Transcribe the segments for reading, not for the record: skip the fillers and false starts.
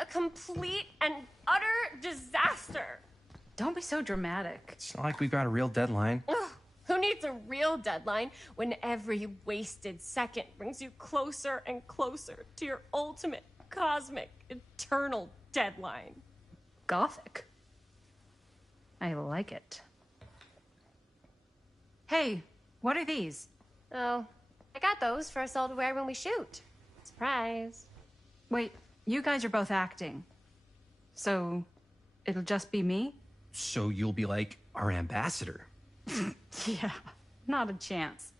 a complete and utter disaster. Don't be so dramatic. It's not like we've got a real deadline. Ugh, who needs a real deadline when every wasted second brings you closer and closer to your ultimate, cosmic, eternal deadline? Gothic. I like it. Hey, what are these? Oh, I got those for us all to wear when we shoot. Surprise. Wait, you guys are both acting. So, it'll just be me? So you'll be like our ambassador. Yeah, not a chance.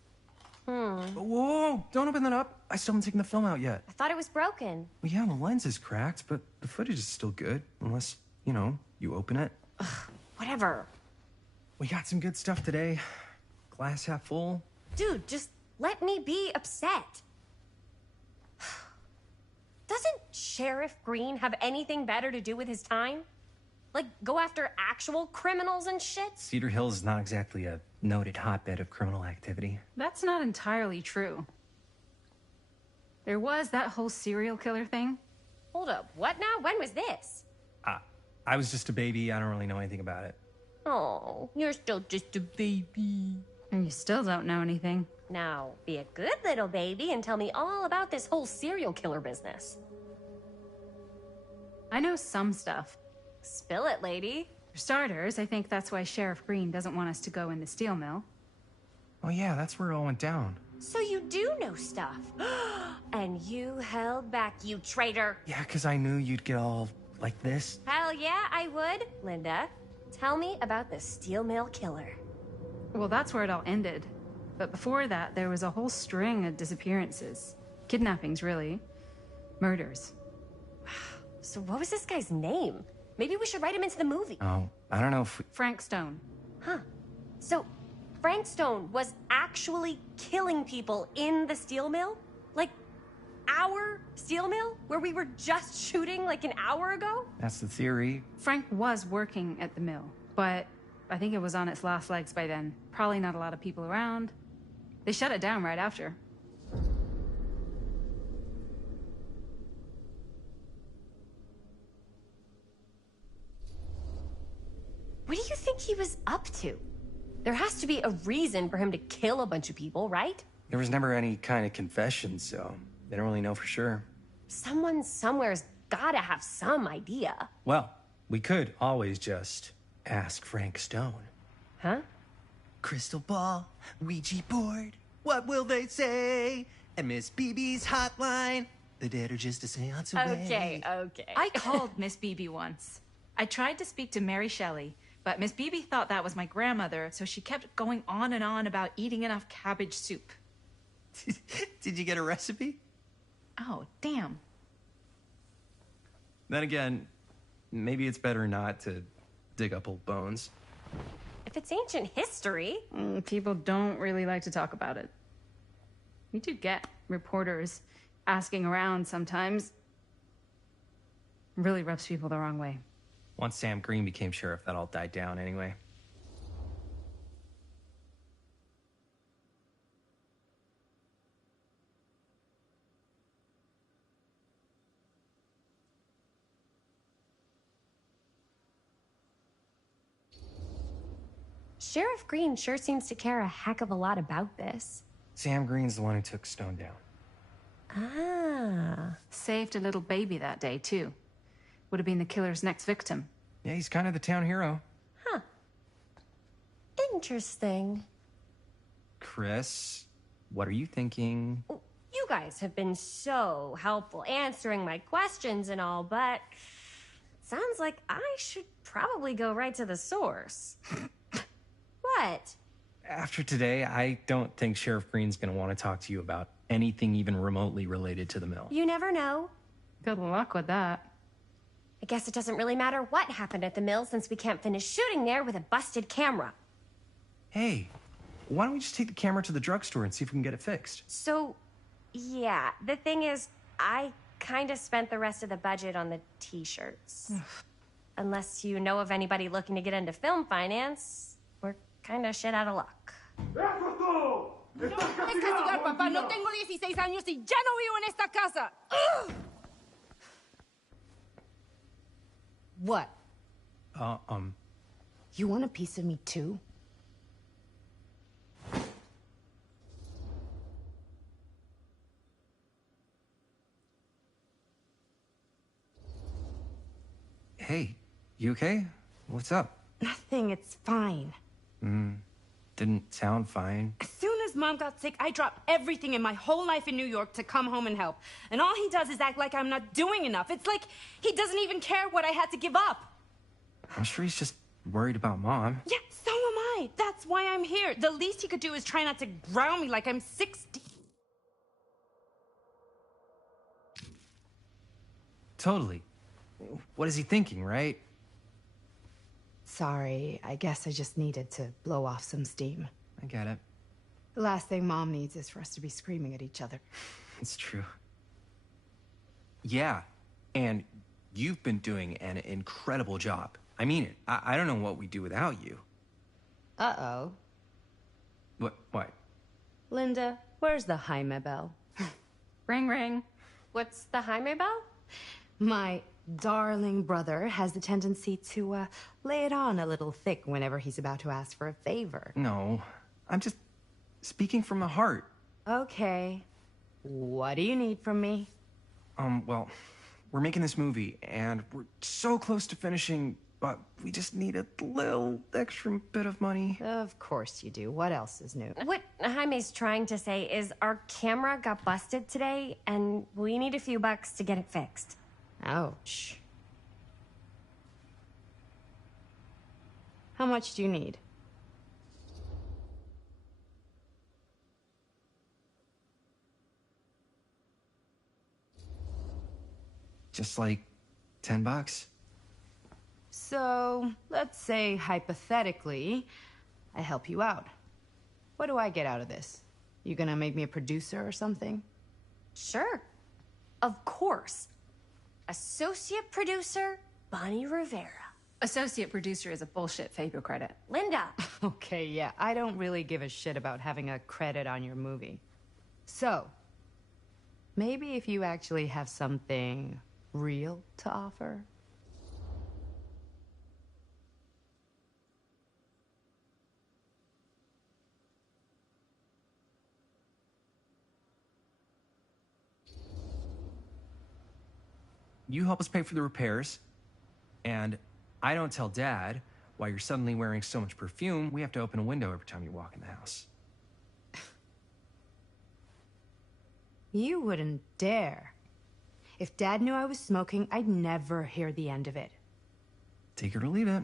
Whoa, don't open that up. I still haven't taken the film out yet. I thought it was broken. Well, yeah, the lens is cracked, but the footage is still good. Unless, you open it. Whatever. We got some good stuff today. Glass half full. Dude, just let me be upset. Doesn't Sheriff Green have anything better to do with his time? Like, go after actual criminals and shit? Cedar Hills is not exactly a noted hotbed of criminal activity. That's not entirely true. There was that whole serial killer thing. Hold up, what now? When was this? I was just a baby. I don't really know anything about it. Oh, you're still just a baby. And you still don't know anything. Now, be a good little baby and tell me all about this whole serial killer business. I know some stuff. Spill it, lady. For starters, I think that's why Sheriff Green doesn't want us to go in the steel mill. Oh yeah, that's where it all went down. So you do know stuff. And you held back, you traitor. Yeah, because I knew you'd get all like this. Hell yeah, I would. Linda, tell me about the steel mill killer. Well, that's where it all ended. But before that, there was a whole string of disappearances. Kidnappings, really. Murders. So what was this guy's name? Maybe we should write him into the movie. Oh, I don't know if we... Frank Stone. Huh. So Frank Stone was actually killing people in the steel mill? Like, our steel mill? Where we were just shooting like an hour ago? That's the theory. Frank was working at the mill, but I think it was on its last legs by then. Probably not a lot of people around. They shut it down right after. What do you think he was up to? There has to be a reason for him to kill a bunch of people, right? There was never any kind of confession, so they don't really know for sure. Someone somewhere's gotta have some idea. Well, we could always just ask Frank Stone. Huh? Crystal ball, Ouija board, what will they say? And Miss BB's hotline, the dead are just a seance away. Okay. I called Miss Beebe once. I tried to speak to Mary Shelley, but Miss Beebe thought that was my grandmother, so she kept going on and on about eating enough cabbage soup. Did you get a recipe? Oh, damn. Then again, maybe it's better not to dig up old bones. If it's ancient history. People don't really like to talk about it. We do get reporters asking around sometimes. It really rubs people the wrong way. Once Sam Green became sheriff, that all died down anyway. Sheriff Green sure seems to care a heck of a lot about this. Sam Green's the one who took Stone down. Ah. Saved a little baby that day, too. Would have been the killer's next victim. Yeah, he's kind of the town hero. Huh. Interesting. Chris, what are you thinking? You guys have been so helpful answering my questions and all, but sounds like I should probably go right to the source. What? After today, I don't think Sheriff Green's gonna want to talk to you about anything even remotely related to the mill. You never know. Good luck with that. I guess it doesn't really matter what happened at the mill since we can't finish shooting there with a busted camera. Hey, why don't we just take the camera to the drugstore and see if we can get it fixed? So, yeah, the thing is, I kind of spent the rest of the budget on the t-shirts. Unless you know of anybody looking to get into film finance, we're kind of shit out of luck. Es castigar, papá. No tengo 16 años y ya no vivo en esta casa. What? Uh, um, You want a piece of me too? hey, you okay? What's up? Nothing, it's fine. Didn't sound fine. As soon as Mom got sick, I dropped everything in my whole life in New York to come home and help. And all he does is act like I'm not doing enough. It's like he doesn't even care what I had to give up. I'm sure he's just worried about Mom. Yeah, so am I. That's why I'm here. The least he could do is try not to ground me like I'm 60. Totally. What is he thinking, right? Sorry, I guess I just needed to blow off some steam. I get it. The last thing Mom needs is for us to be screaming at each other. It's true. Yeah, and you've been doing an incredible job. I mean it. I don't know what we'd do without you. Uh-oh. What? Linda, where's the Jaime bell? Ring, ring. What's the Jaime bell? My darling brother has the tendency to lay it on a little thick whenever he's about to ask for a favor. No, I'm just speaking from the heart. Okay. What do you need from me? Well, we're making this movie, and we're so close to finishing, but we just need a little extra bit of money. Of course you do. What else is new? What Jaime's trying to say is our camera got busted today, and we need a few bucks to get it fixed. Ouch. How much do you need? Just like $10. So, let's say hypothetically, I help you out. What do I get out of this? You gonna make me a producer or something? Sure. Of course. Associate producer, Bonnie Rivera. Associate producer is a bullshit FAPO credit. Linda. Okay, yeah, I don't really give a shit about having a credit on your movie. So, maybe if you actually have something real to offer? You help us pay for the repairs, and I don't tell Dad why you're suddenly wearing so much perfume. We have to open a window every time you walk in the house. You wouldn't dare. If Dad knew I was smoking, I'd never hear the end of it. Take it or leave it.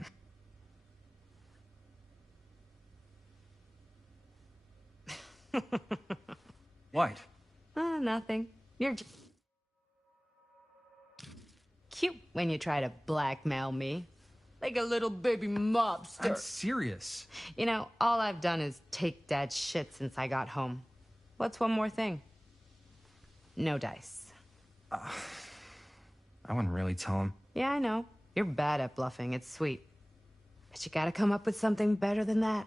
What? Nothing. You're just cute when you try to blackmail me. Like a little baby mobster. I'm serious. You know, all I've done is take Dad's shit since I got home. What's one more thing? No dice. I wouldn't really tell him. Yeah, I know. You're bad at bluffing. It's sweet. But you gotta come up with something better than that.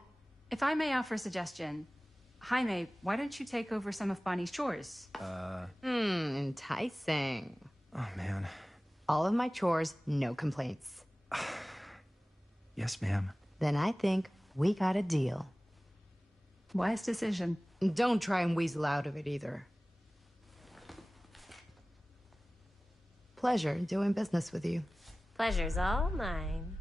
If I may offer a suggestion, Jaime, why don't you take over some of Bonnie's chores? Enticing. Oh, man. All of my chores, no complaints. Yes, ma'am. Then I think we got a deal. Wise decision. Don't try and weasel out of it either. Pleasure doing business with you. Pleasure's all mine.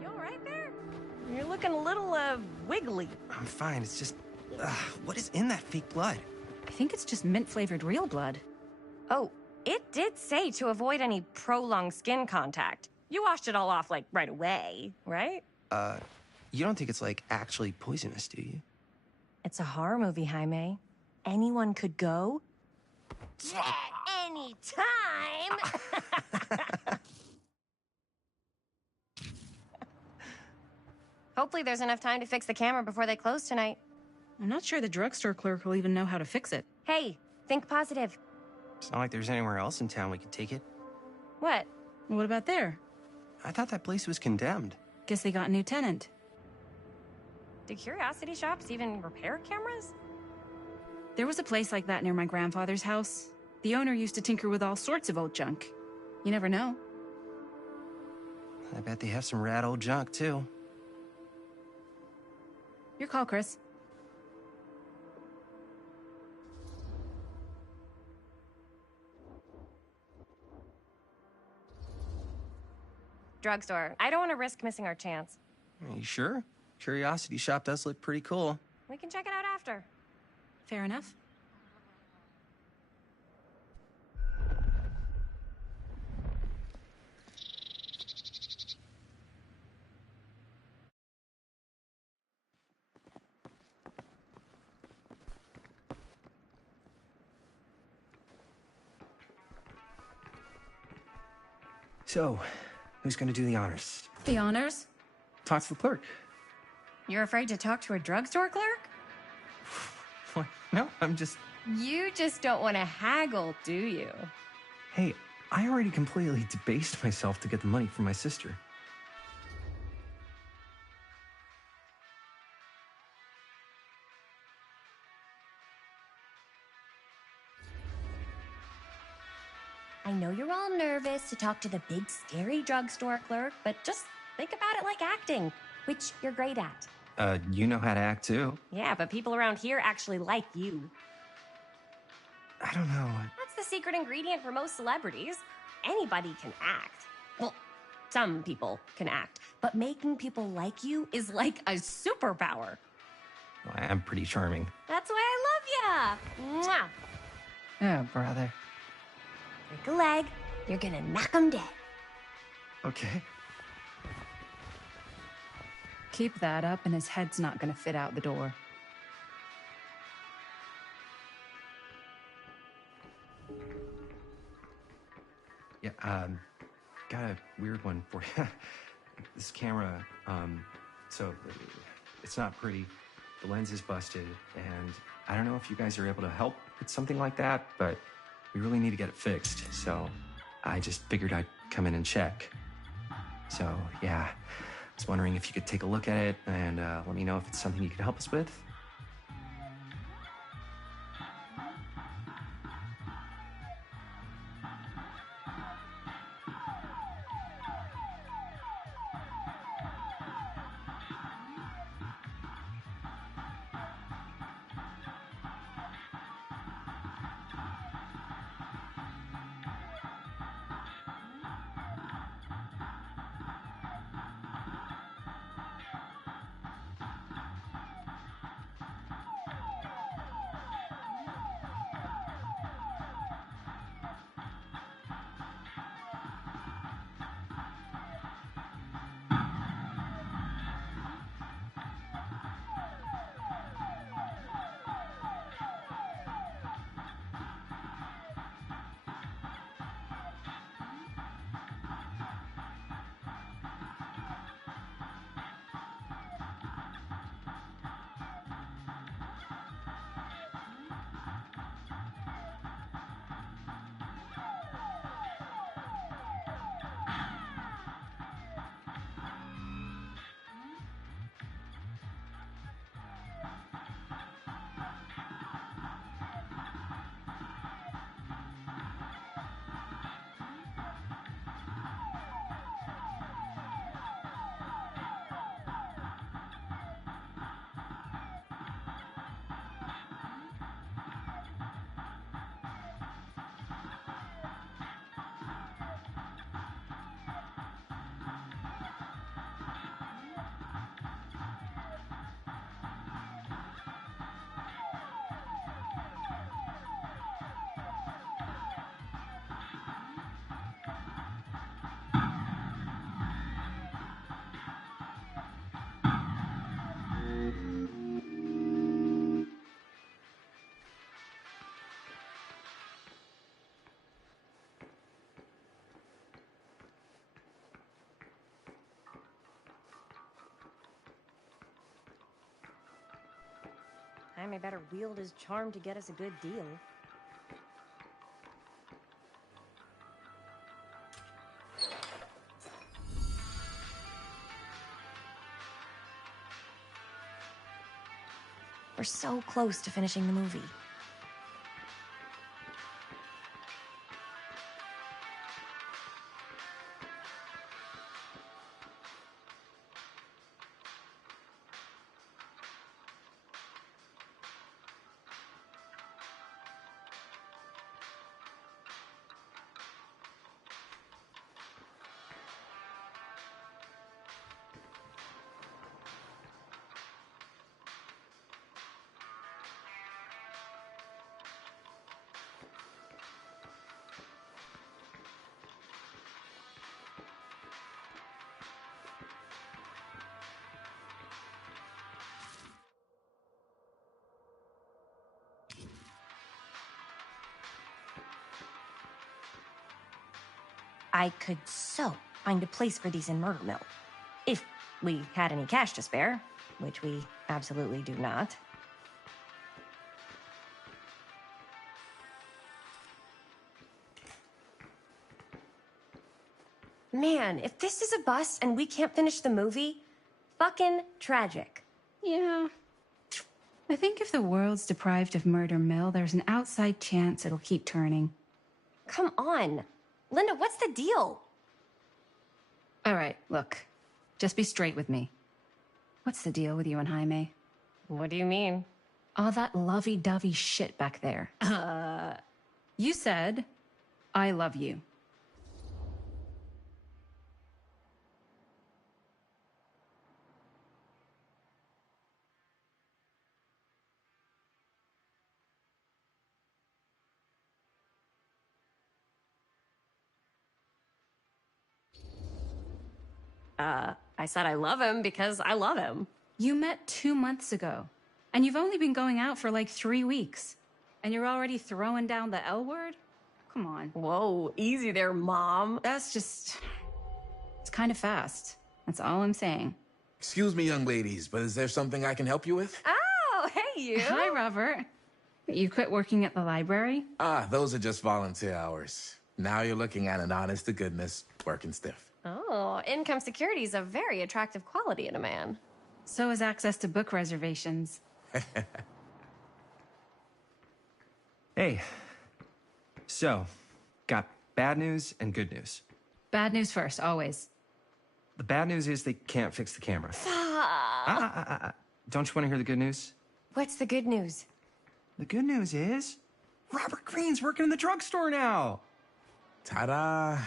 You all right there? You're looking a little, wiggly. I'm fine. It's just, what is in that fake blood? I think it's just mint-flavored real blood. Oh, it did say to avoid any prolonged skin contact. You washed it all off, like, right away, right? You don't think it's, like, actually poisonous, do you? It's a horror movie, Jaime. Anyone could go. Yeah, anytime! Hopefully there's enough time to fix the camera before they close tonight. I'm not sure the drugstore clerk will even know how to fix it. Hey, think positive. It's not like there's anywhere else in town we could take it. What? What about there? I thought that place was condemned. Guess they got a new tenant. Do curiosity shops even repair cameras? There was a place like that near my grandfather's house. The owner used to tinker with all sorts of old junk. You never know. I bet they have some rad old junk, too. Your call, Chris. Drugstore. I don't want to risk missing our chance. Are you sure? Curiosity shop does look pretty cool. We can check it out after. Fair enough. So, who's gonna do the honors? The honors? Talk to the clerk. You're afraid to talk to a drugstore clerk? What? No, I'm just... You just don't want to haggle, do you? Hey, I already completely debased myself to get the money from my sister. I know you're all nervous to talk to the big, scary drugstore clerk, but just think about it like acting, which you're great at. You know how to act too. Yeah, but people around here actually like you. I don't know. That's the secret ingredient for most celebrities. Anybody can act. Well, some people can act, but making people like you is like a superpower. Well, I am pretty charming. That's why I love ya. Mwah. Yeah, brother. Break a leg, you're gonna knock 'em dead. Okay. Keep that up and his head's not gonna fit out the door. Yeah, got a weird one for you. This camera, so it's not pretty. The lens is busted, and I don't know if you guys are able to help with something like that, but we really need to get it fixed. So I just figured I'd come in and check. So yeah, I was wondering if you could take a look at it and let me know if it's something you could help us with. Jaime better wield his charm to get us a good deal. We're so close to finishing the movie. I could so find a place for these in Murder Mill. If we had any cash to spare, which we absolutely do not. Man, if this is a bust and we can't finish the movie, fucking tragic. Yeah. I think if the world's deprived of Murder Mill, there's an outside chance it'll keep turning. Come on. Linda, what's the deal? All right, look. Just be straight with me. What's the deal with you and Jaime? What do you mean? All that lovey-dovey shit back there. You said, I love you. I said I love him because I love him. You met 2 months ago, and you've only been going out for like 3 weeks. And you're already throwing down the L word? Come on. Whoa, easy there, Mom. That's just... It's kind of fast. That's all I'm saying. Excuse me, young ladies, but is there something I can help you with? Oh, hey, you. Hi, Robert. You quit working at the library? Ah, those are just volunteer hours. Now you're looking at an honest-to-goodness working stiff. Oh, income security is a very attractive quality in a man. So is access to book reservations. Hey. So, got bad news and good news. Bad news first, always. The bad news is they can't fix the camera. Don't you want to hear the good news? What's the good news? The good news is Robert Greene's working in the drugstore now. Ta-da!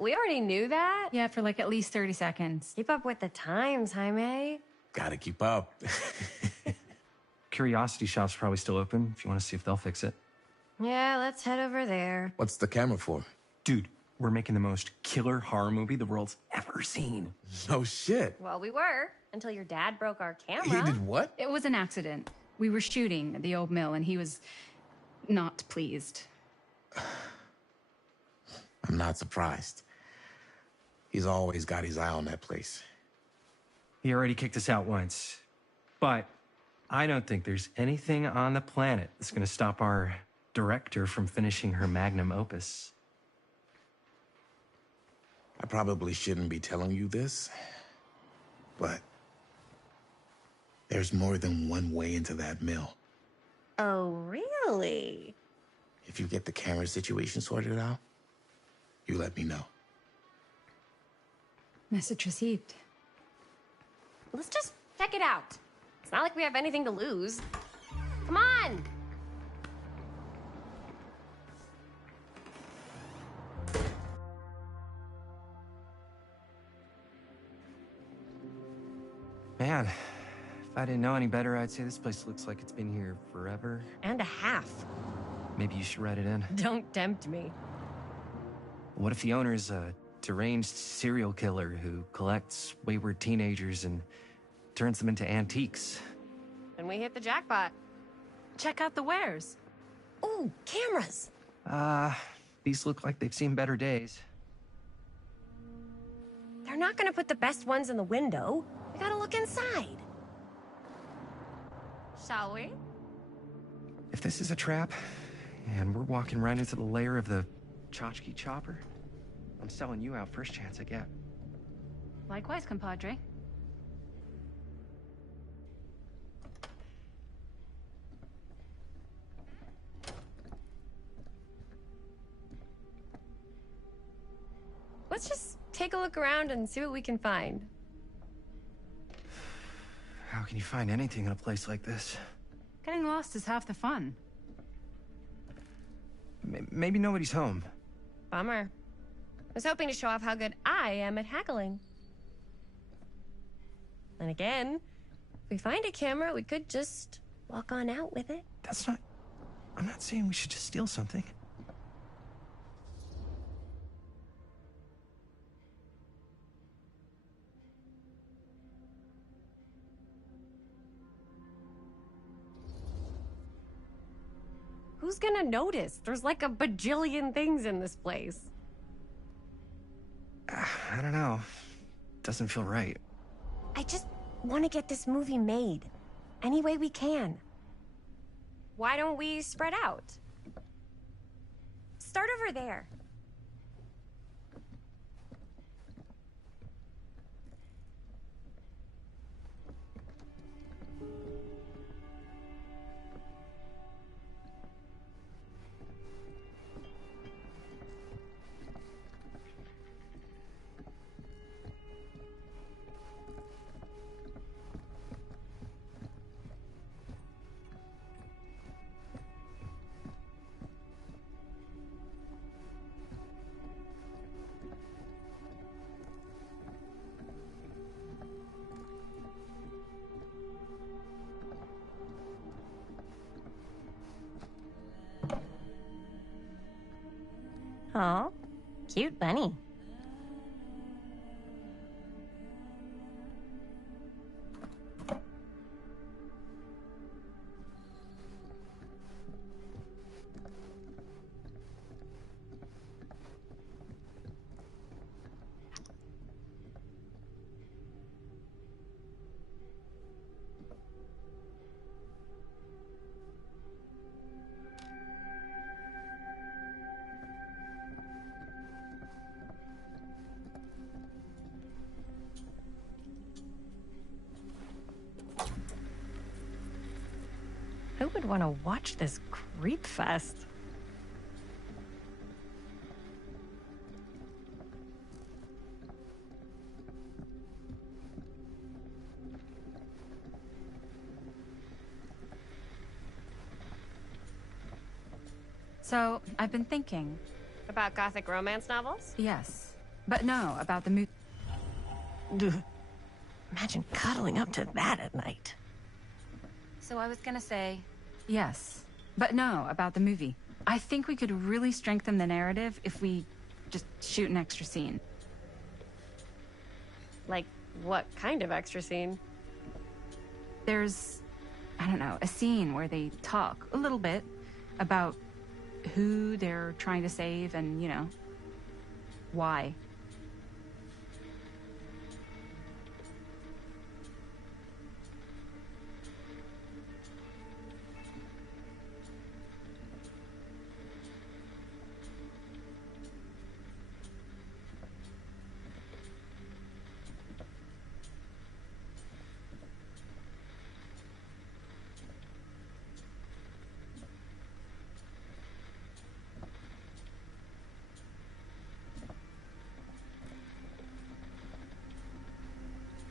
We already knew that. Yeah, for like at least 30 seconds. Keep up with the times, Jaime. Gotta keep up. Curiosity Shop's probably still open if you want to see if they'll fix it. Yeah, let's head over there. What's the camera for? Dude, we're making the most killer horror movie the world's ever seen. No shit. Well, we were, until your dad broke our He camera. did what? It was an accident. We were shooting at the old mill, and he was not pleased. I'm not surprised. He's always got his eye on that place. He already kicked us out once. But I don't think there's anything on the planet that's going to stop our director from finishing her magnum opus. I probably shouldn't be telling you this, but there's more than one way into that mill. Oh, really? If you get the camera situation sorted out, you let me know. Message received. Let's just check it out. It's not like we have anything to lose. Come on! Man, if I didn't know any better, I'd say this place looks like it's been here forever. And a half. Maybe you should write it in. Don't tempt me. What if the owner's a deranged serial killer who collects wayward teenagers and turns them into antiques? Then we hit the jackpot. Check out the wares. Ooh, cameras! These look like they've seen better days. They're not gonna put the best ones in the window. We gotta look inside. Shall we? If this is a trap, and we're walking right into the lair of the tchotchke chopper, I'm selling you out first chance I get. Likewise, compadre. Let's just take a look around and see what we can find. How can you find anything in a place like this? Getting lost is half the fun. Maybe nobody's home. Bummer. I was hoping to show off how good I am at haggling. And again, if we find a camera, we could just walk on out with it. That's not... I'm not saying we should just steal something. Who's gonna notice? There's like a bajillion things in this place. I don't know. Doesn't feel right. I just want to get this movie made. Any way we can. Why don't we spread out? Start over there. Aw, cute bunny. Who would want to watch this creep fest? So, I've been thinking. About gothic romance novels? Yes. But no, about the movie. Imagine cuddling up to that at night. So I was gonna say... Yes. But no, about the movie. I think we could really strengthen the narrative if we just shoot an extra scene. Like, what kind of extra scene? There's, I don't know, a scene where they talk a little bit about who they're trying to save and, you know, why.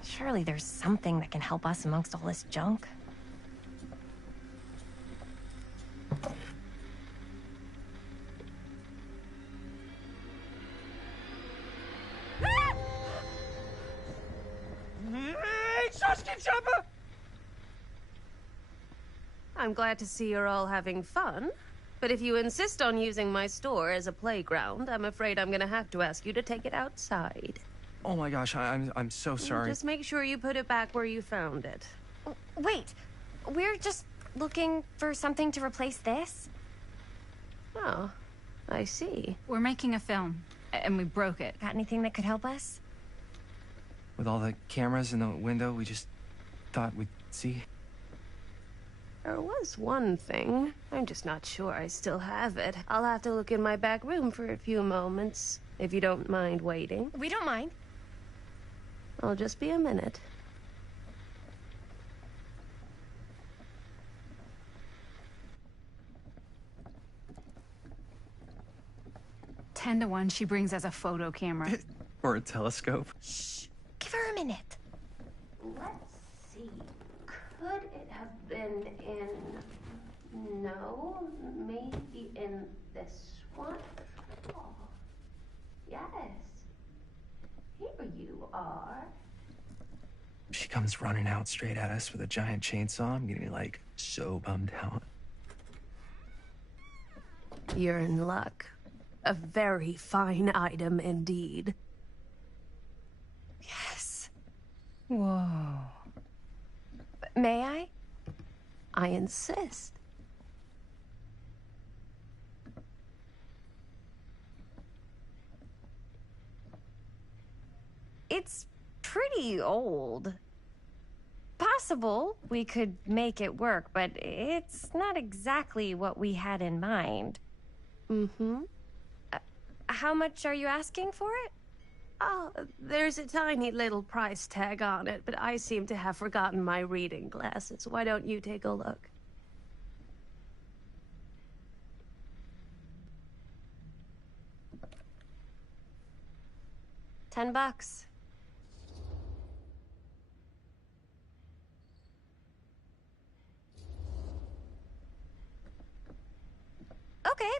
Surely there's something that can help us amongst all this junk. I'm glad to see you're all having fun. But if you insist on using my store as a playground, I'm afraid I'm gonna have to ask you to take it outside. Oh my gosh, I'm so sorry. Just make sure you put it back where you found it. Wait, we're just looking for something to replace this? Oh, I see. We're making a film, and we broke it. Got anything that could help us? With all the cameras in the window, we just thought we'd see. There was one thing. I'm just not sure I still have it. I'll have to look in my back room for a few moments, if you don't mind waiting. We don't mind. I'll just be a minute. Ten to 1 she brings us a photo camera. Or a telescope. Shh. Give her a minute. Let's see. Could it have been in... No, maybe in this one? Oh, yes. Here you are. She comes running out straight at us with a giant chainsaw. I'm getting, like, so bummed out. You're in luck. A very fine item indeed. Yes. Whoa. May I? I insist. It's pretty old. Possible we could make it work, but it's not exactly what we had in mind. Mm-hmm. How much are you asking for it? Oh, there's a tiny little price tag on it, but I seem to have forgotten my reading glasses. Why don't you take a look? $10. Okay,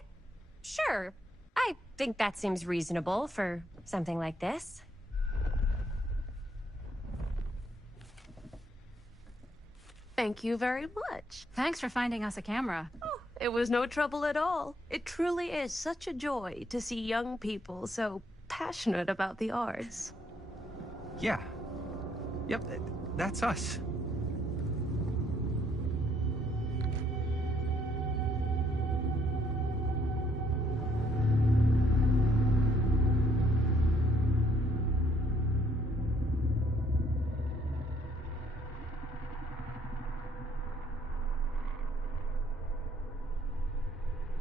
sure. I think that seems reasonable for something like this. Thank you very much. Thanks for finding us a camera. Oh, it was no trouble at all. It truly is such a joy to see young people so passionate about the arts. Yeah. Yep, that's us.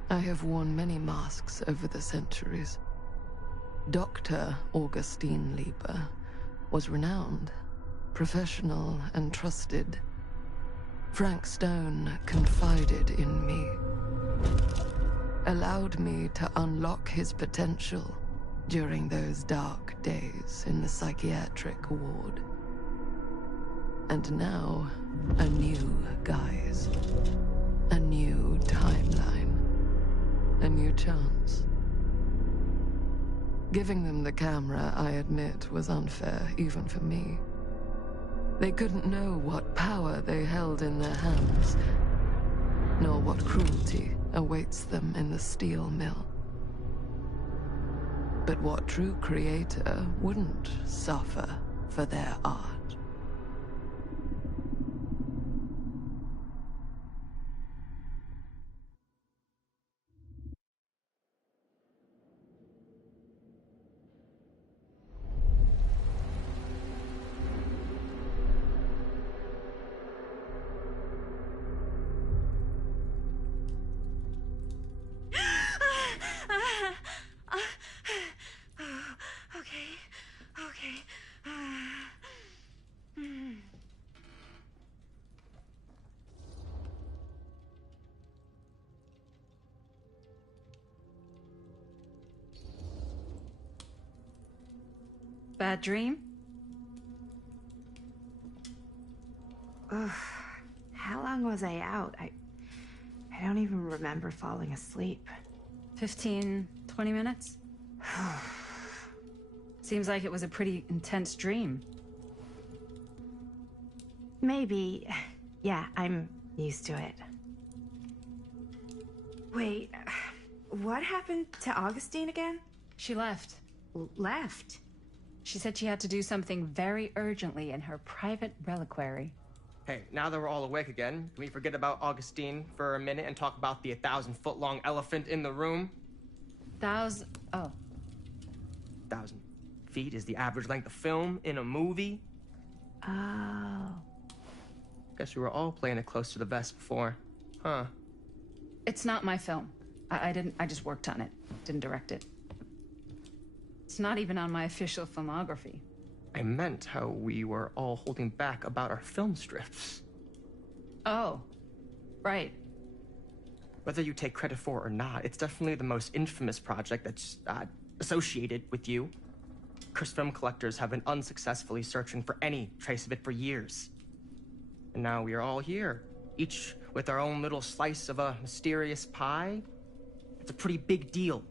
I have worn many masks over the centuries. Dr. Augustine Lieber was renowned, professional, and trusted. Frank Stone confided in me, allowed me to unlock his potential during those dark days in the psychiatric ward. And now, a new guise, a new timeline, a new chance. Giving them the camera, I admit, was unfair, even for me. They couldn't know what power they held in their hands, nor what cruelty awaits them in the steel mill. But what true creator wouldn't suffer for their art? Bad dream? Ugh. How long was I out? I don't even remember falling asleep. 15, 20 minutes? Seems like it was a pretty intense dream. Maybe. Yeah, I'm used to it. Wait, what happened to Augustine again? She left. Left? She said she had to do something very urgently in her private reliquary. Hey, now that we're all awake again, can we forget about Augustine for a minute and talk about the 1,000-foot-long elephant in the room? Oh. 1,000 feet is the average length of film in a movie. Oh. Guess we were all playing it close to the vest before. Huh. It's not my film. I just worked on it. Didn't direct it. It's not even on my official filmography. I meant how we were all holding back about our film strips. Oh, right. Whether you take credit for it or not, it's definitely the most infamous project that's associated with you. Cursed film collectors have been unsuccessfully searching for any trace of it for years. And now we are all here, each with our own little slice of a mysterious pie. It's a pretty big deal.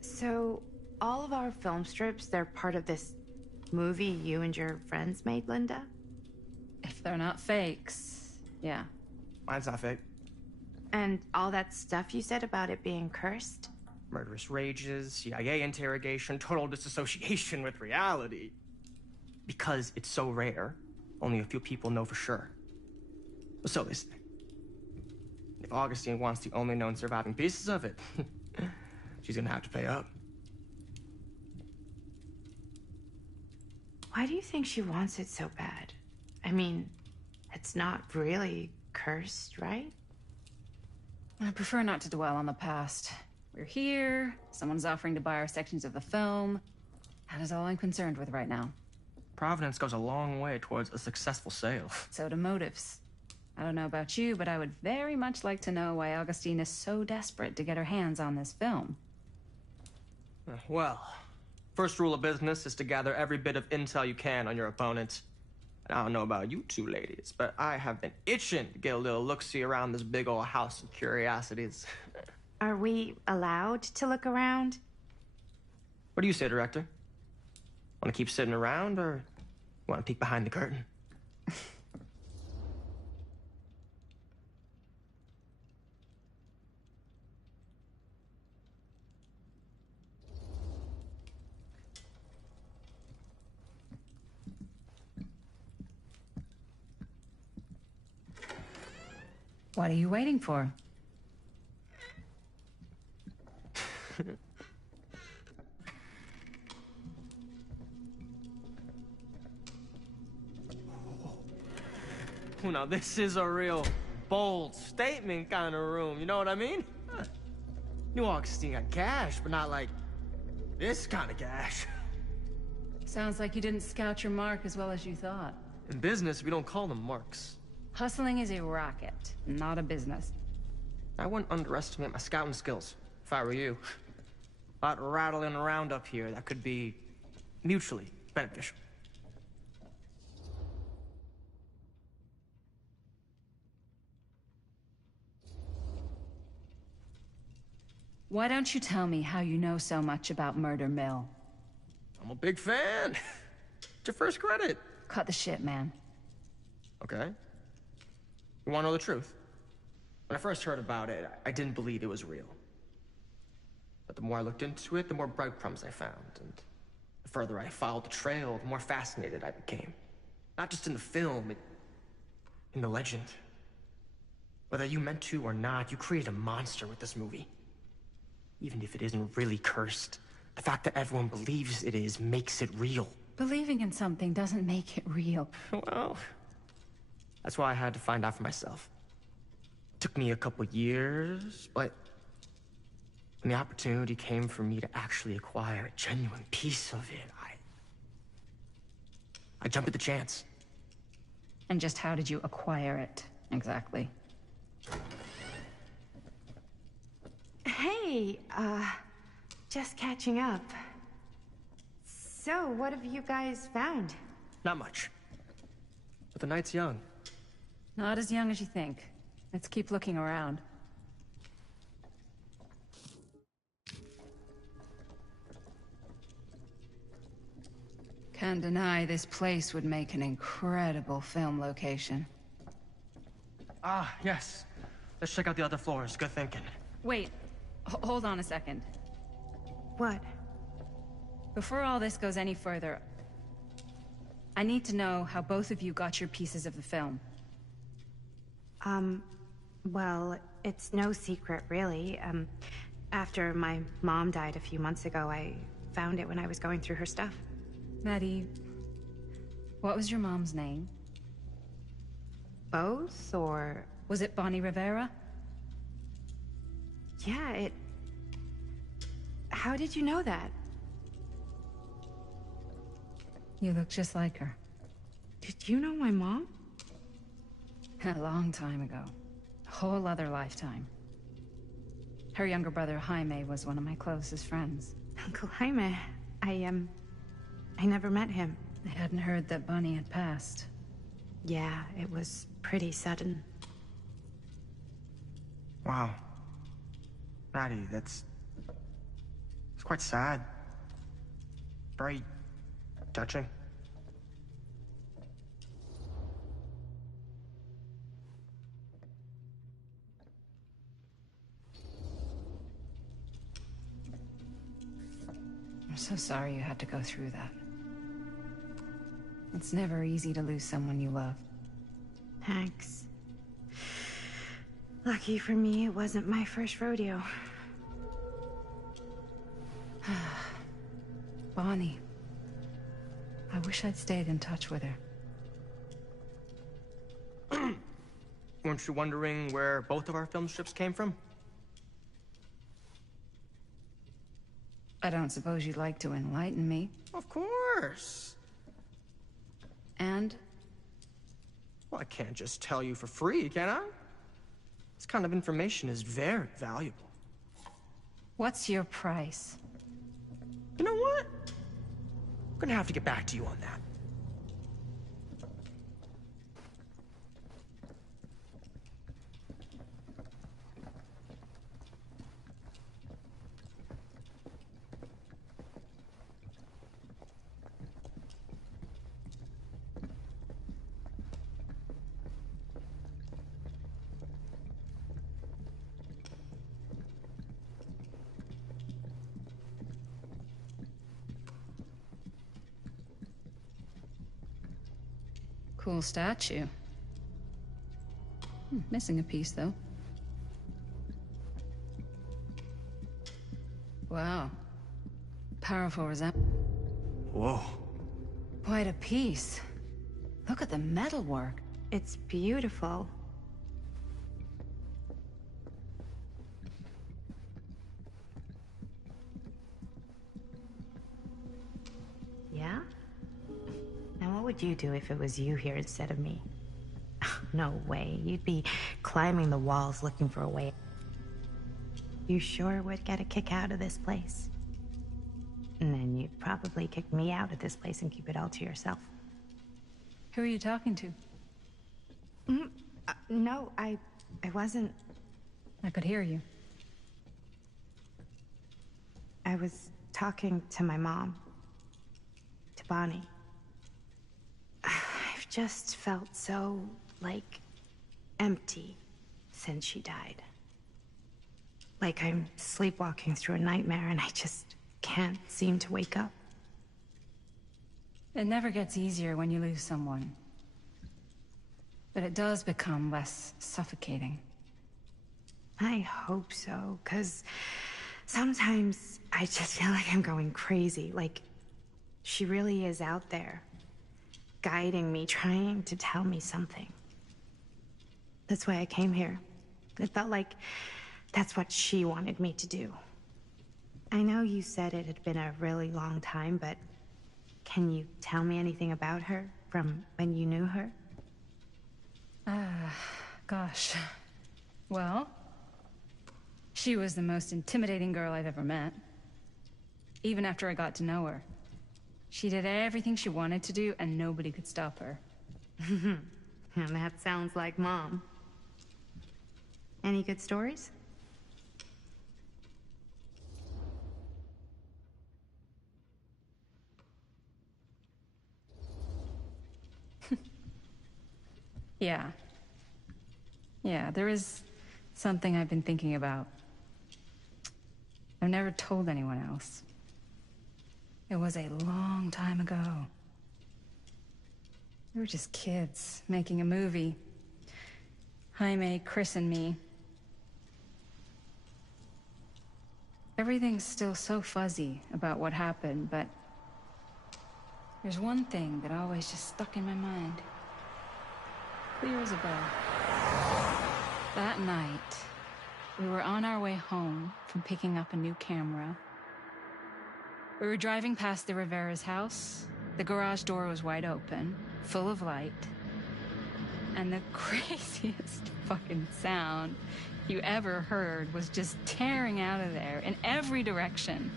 So, all of our film strips, they're part of this movie you and your friends made, Linda? If they're not fakes, yeah. Mine's not fake. And all that stuff you said about it being cursed? Murderous rages, CIA interrogation, total disassociation with reality. Because it's so rare, only a few people know for sure. So they say. If Augustine wants the only known surviving pieces of it, she's gonna have to pay up. Why do you think she wants it so bad? I mean, it's not really cursed, right? I prefer not to dwell on the past. We're here, someone's offering to buy our sections of the film. That is all I'm concerned with right now. Providence goes a long way towards a successful sale. So do motives. I don't know about you, but I would very much like to know why Augustine is so desperate to get her hands on this film. Well, first rule of business is to gather every bit of intel you can on your opponent. And I don't know about you two ladies, but I have been itching to get a little look-see around this big old house of curiosities. Are we allowed to look around? What do you say, Director? Want to keep sitting around, or want to peek behind the curtain? What are you waiting for? Oh, now this is a real bold statement kind of room, you know what I mean? New Augustine got cash, but not like this kind of cash. Sounds like you didn't scout your mark as well as you thought. In business, we don't call them marks. Hustling is a racket, not a business. I wouldn't underestimate my scouting skills, if I were you. A lot rattling around up here that could be mutually beneficial. Why don't you tell me how you know so much about Murder Mill? I'm a big fan. It's your first credit. Cut the shit, man. Okay. You want to know the truth? When I first heard about it, I didn't believe it was real. But the more I looked into it, the more breadcrumbs I found. And the further I followed the trail, the more fascinated I became. Not just in the film, in the legend. Whether you meant to or not, you created a monster with this movie. Even if it isn't really cursed, the fact that everyone believes it is makes it real. Believing in something doesn't make it real. Well, that's why I had to find out for myself. Took me a couple years, but when the opportunity came for me to actually acquire a genuine piece of it, I jumped at the chance. And just how did you acquire it, exactly? Hey, just catching up. So, what have you guys found? Not much. But the night's young. Not as young as you think. Let's keep looking around. Can't deny this place would make an incredible film location. Ah, yes. Let's check out the other floors. Good thinking. Wait, hold on a second. What? Before all this goes any further, I need to know how both of you got your pieces of the film. Well, it's no secret, really. After my mom died a few months ago, I found it when I was going through her stuff. Maddie, what was your mom's name? both, or... Was it Bonnie Rivera? Yeah, it... How did you know that? You look just like her. Did you know my mom? A long time ago. A whole other lifetime. Her younger brother, Jaime, was one of my closest friends. Uncle Jaime, I never met him. I hadn't heard that Bonnie had passed. Yeah, it was pretty sudden. Wow. Maddie, it's quite sad. Very touching. I'm so sorry you had to go through that. It's never easy to lose someone you love. Thanks. Lucky for me, it wasn't my first rodeo. Bonnie. I wish I'd stayed in touch with her. Weren't you wondering where both of our film strips came from? I don't suppose you'd like to enlighten me. Of course. And? Well, I can't just tell you for free, can I? This kind of information is very valuable. What's your price? You know what? I'm gonna have to get back to you on that. Cool statue. Missing a piece, though. Wow. Powerful resemblance. Whoa. Quite a piece. Look at the metalwork. It's beautiful. Yeah? Now what would you do if it was you here instead of me? No way. You'd be climbing the walls looking for a way. You sure would get a kick out of this place. And then you'd probably kick me out of this place and keep it all to yourself. Who are you talking to? No, I wasn't. I could hear you. I was talking to my mom. To Bonnie. I've just felt so, like, empty since she died. Like I'm sleepwalking through a nightmare and I just can't seem to wake up. It never gets easier when you lose someone. But it does become less suffocating. I hope so, 'cause sometimes I just feel like I'm going crazy. Like, she really is out there, guiding me, trying to tell me something. That's why I came here. It felt like that's what she wanted me to do. I know you said it had been a really long time, but can you tell me anything about her from when you knew her? Gosh. Well, she was the most intimidating girl I've ever met. Even after I got to know her. She did everything she wanted to do, and nobody could stop her. And that sounds like Mom. Any good stories? Yeah. Yeah, there is something I've been thinking about. I've never told anyone else. It was a long time ago. We were just kids making a movie. Jaime, Chris, and me. Everything's still so fuzzy about what happened, but there's one thing that always just stuck in my mind. Clear as years ago. That night, we were on our way home from picking up a new camera. We were driving past the Rivera's house. The garage door was wide open, full of light. And the craziest fucking sound you ever heard was just tearing out of there in every direction.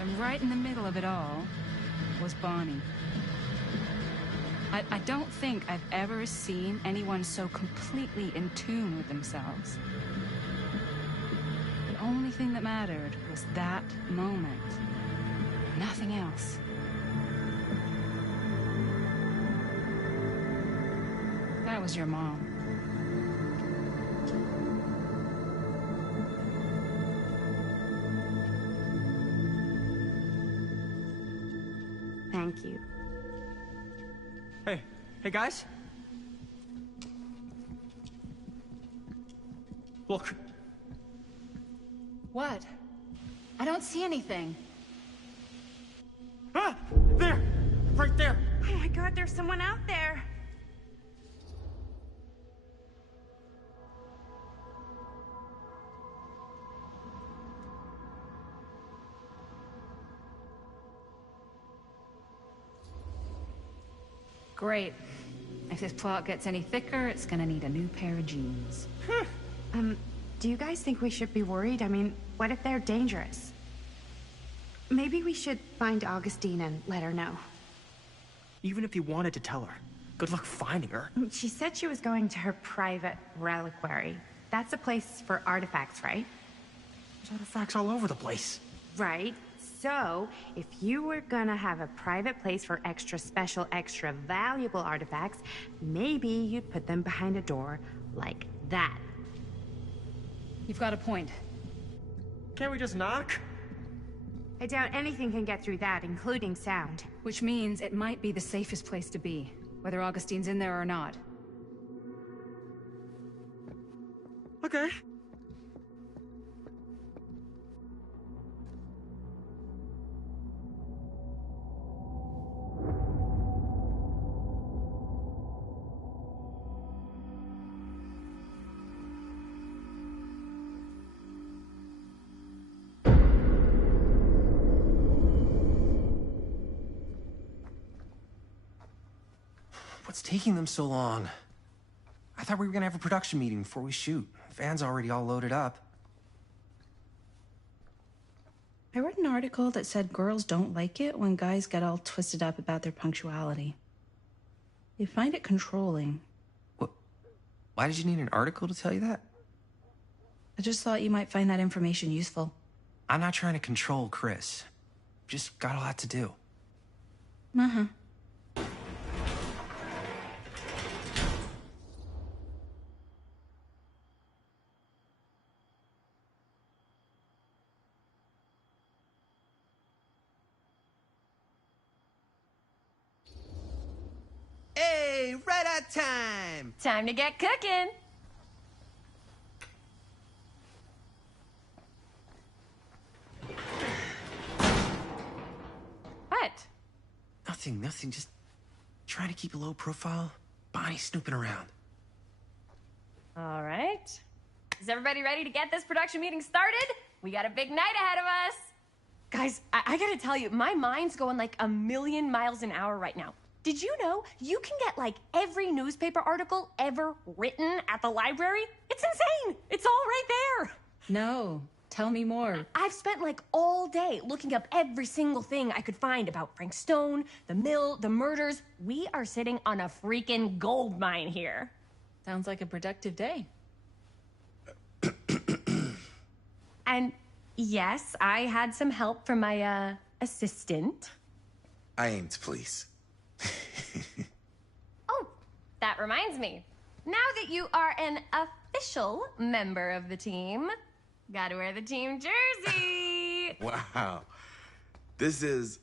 And right in the middle of it all was Bonnie. I don't think I've ever seen anyone so completely in tune with themselves. The only thing that mattered was that moment. Nothing else. That was your mom. Thank you. Hey guys. Look. What? I don't see anything. Ah! There! Right there! Oh my god, there's someone out there. Great. If this plot gets any thicker, it's gonna need a new pair of jeans. Do you guys think we should be worried? I mean, what if they're dangerous? Maybe we should find Augustine and let her know. Even if you wanted to tell her, good luck finding her. She said she was going to her private reliquary. That's a place for artifacts, right? There's artifacts all over the place. Right. So, if you were gonna have a private place for extra special, extra valuable artifacts, maybe you'd put them behind a door like that. You've got a point. Can't we just knock? I doubt anything can get through that, including sound. Which means it might be the safest place to be, whether Augustine's in there or not. Okay. What's taking them so long? I thought we were gonna have a production meeting before we shoot. Van's already all loaded up. I read an article that said girls don't like it when guys get all twisted up about their punctuality. They find it controlling. What? Why did you need an article to tell you that? I just thought you might find that information useful. I'm not trying to control Chris. Just got a lot to do. Uh-huh. Hey, right on time! Time to get cooking. What? Nothing. Just trying to keep a low profile. Bonnie snooping around. All right. Is everybody ready to get this production meeting started? We got a big night ahead of us. Guys, I gotta tell you, my mind's going like 1,000,000 miles an hour right now. Did you know you can get like every newspaper article ever written at the library? It's insane. It's all right there. No, tell me more. I've spent like all day looking up every single thing I could find about Frank Stone, the mill, the murders. We are sitting on a freaking gold mine here. Sounds like a productive day. And yes, I had some help from my assistant. I aim to please. Oh, that reminds me. Now that you are an official member of the team, gotta wear the team jersey. Wow. This is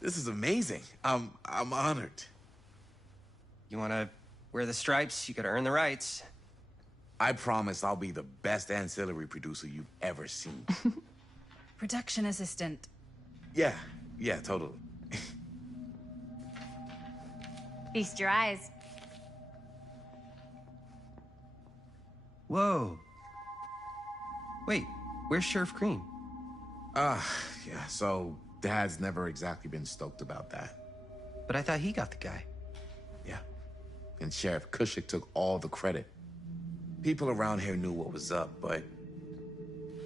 this is amazing. I'm honored. You wanna wear the stripes? You gotta earn the rights. I promise I'll be the best ancillary producer you've ever seen. Production assistant. Yeah, totally. Feast your eyes. Whoa. Wait, where's Sheriff Green? Yeah, so Dad's never exactly been stoked about that. But I thought he got the guy. Yeah. And Sheriff Cushik took all the credit. People around here knew what was up, but...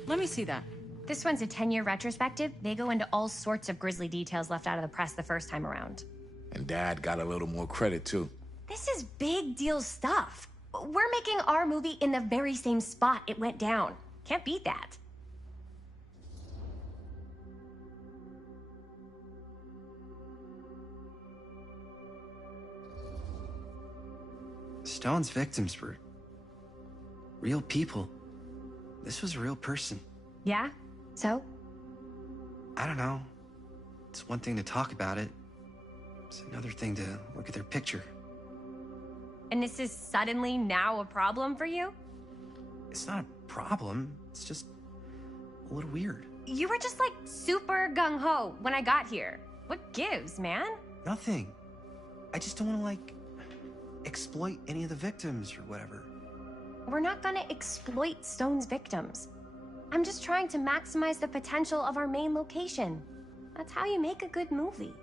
Let me see that. This one's a 10-year retrospective. They go into all sorts of grisly details left out of the press the first time around. And Dad got a little more credit, too. This is big deal stuff. We're making our movie in the very same spot it went down. Can't beat that. Stone's victims were real people. This was a real person. Yeah? So? I don't know. It's one thing to talk about it. It's another thing to look at their picture. And this is suddenly now a problem for you? It's not a problem. It's just a little weird. You were just like super gung-ho when I got here. What gives, man? Nothing. I just don't want to, like, exploit any of the victims or whatever. We're not gonna exploit Stone's victims. I'm just trying to maximize the potential of our main location. That's how you make a good movie.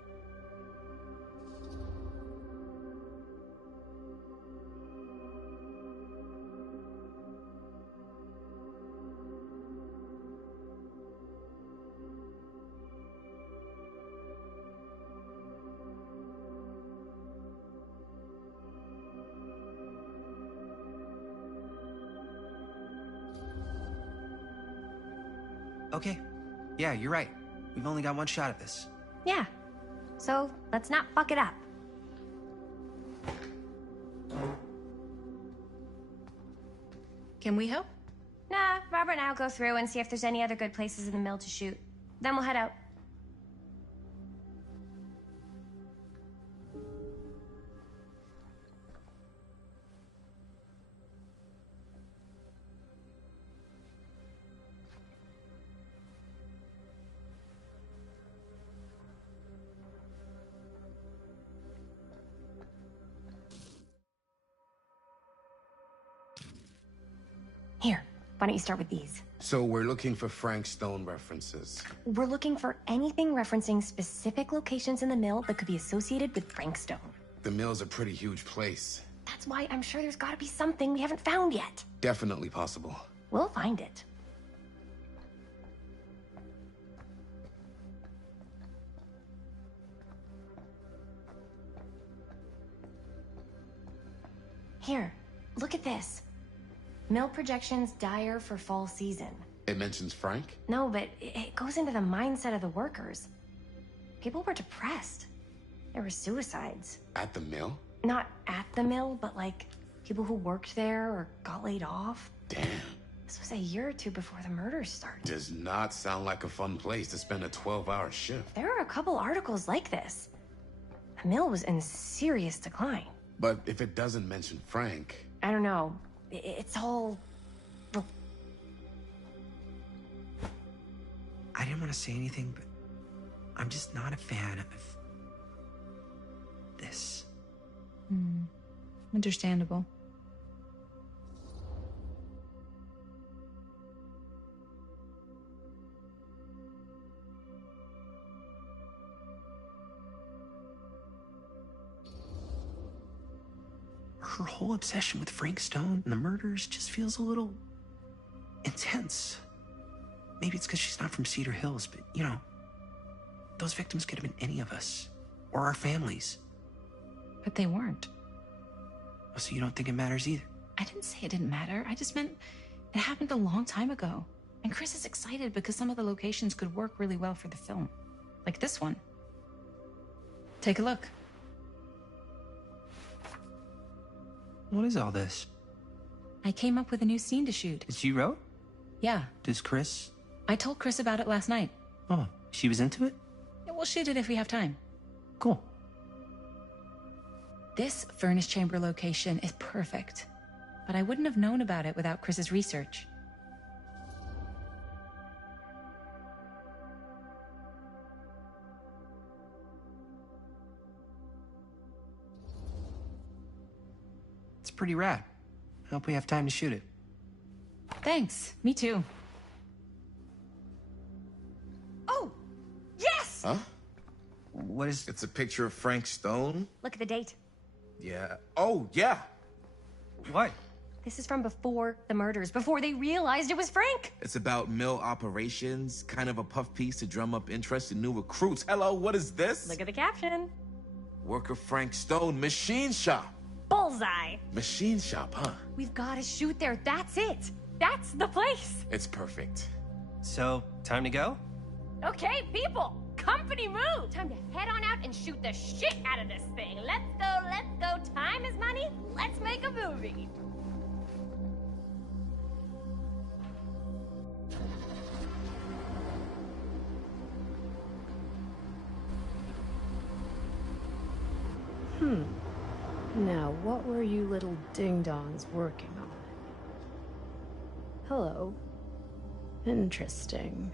Okay. Yeah, you're right. We've only got one shot at this. Yeah. So let's not fuck it up. Can we help? Nah, Robert and I'll go through and see if there's any other good places in the mill to shoot. Then we'll head out. Here, why don't you start with these? So we're looking for Frank Stone references. We're looking for anything referencing specific locations in the mill that could be associated with Frank Stone. The mill's a pretty huge place. That's why I'm sure there's gotta be something we haven't found yet. Definitely possible. We'll find it. Here, look at this. Mill projections dire for fall season. It mentions Frank? No, but it goes into the mindset of the workers. People were depressed. There were suicides. At the mill? Not at the mill, but like people who worked there or got laid off. Damn. This was a year or two before the murders started. Does not sound like a fun place to spend a 12-hour shift. There are a couple articles like this. The mill was in serious decline. But if it doesn't mention Frank... I don't know. It's all... I didn't want to say anything, but I'm just not a fan of this. Understandable. Her whole obsession with Frank Stone and the murders just feels a little intense. Maybe it's because she's not from Cedar Hills, but, you know, those victims could have been any of us, or our families. But they weren't. So you don't think it matters either? I didn't say it didn't matter. I just meant it happened a long time ago. And Chris is excited because some of the locations could work really well for the film. Like this one. Take a look. What is all this? I came up with a new scene to shoot. That you wrote? Yeah. Does Chris? I told Chris about it last night. Oh, she was into it? Yeah, we'll shoot it if we have time. Cool. This furnace chamber location is perfect. But I wouldn't have known about it without Chris's research. It's pretty rad. I hope we have time to shoot it. Thanks. Me too. Oh! Yes! Huh? What is... It's a picture of Frank Stone? Look at the date. Yeah. Oh, yeah. What? This is from before the murders, before they realized it was Frank. It's about mill operations, kind of a puff piece to drum up interest in new recruits. Hello, what is this? Look at the caption. Worker Frank Stone, machine shop. Bullseye. Machine shop, huh? We've got to shoot there. That's it. That's the place. It's perfect. So, time to go? Okay, people. Company move. Time to head on out and shoot the shit out of this thing. Let's go, let's go. Time is money. Let's make a movie. Now, what were you little ding-dongs working on? Hello. Interesting.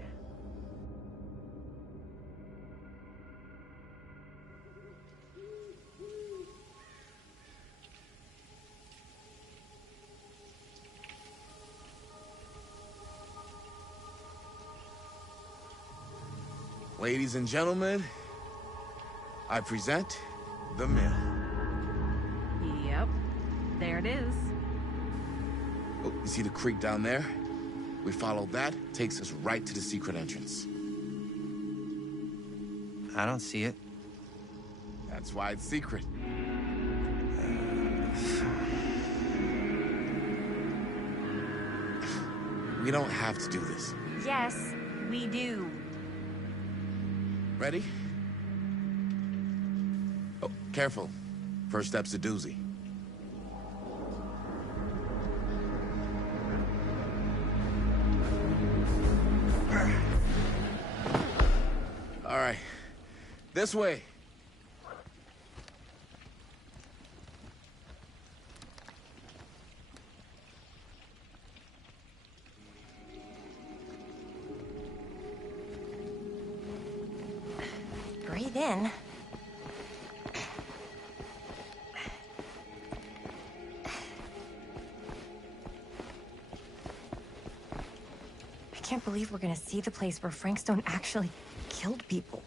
Ladies and gentlemen, I present The Mill. Yep. There it is. Oh, you see the creek down there? We follow that, takes us right to the secret entrance. I don't see it. That's why it's secret. We don't have to do this. Yes, we do. Ready? Oh, careful. First step's a doozy. All right. This way. Breathe in. I can't believe we're gonna see the place where Frank Stone actually killed people.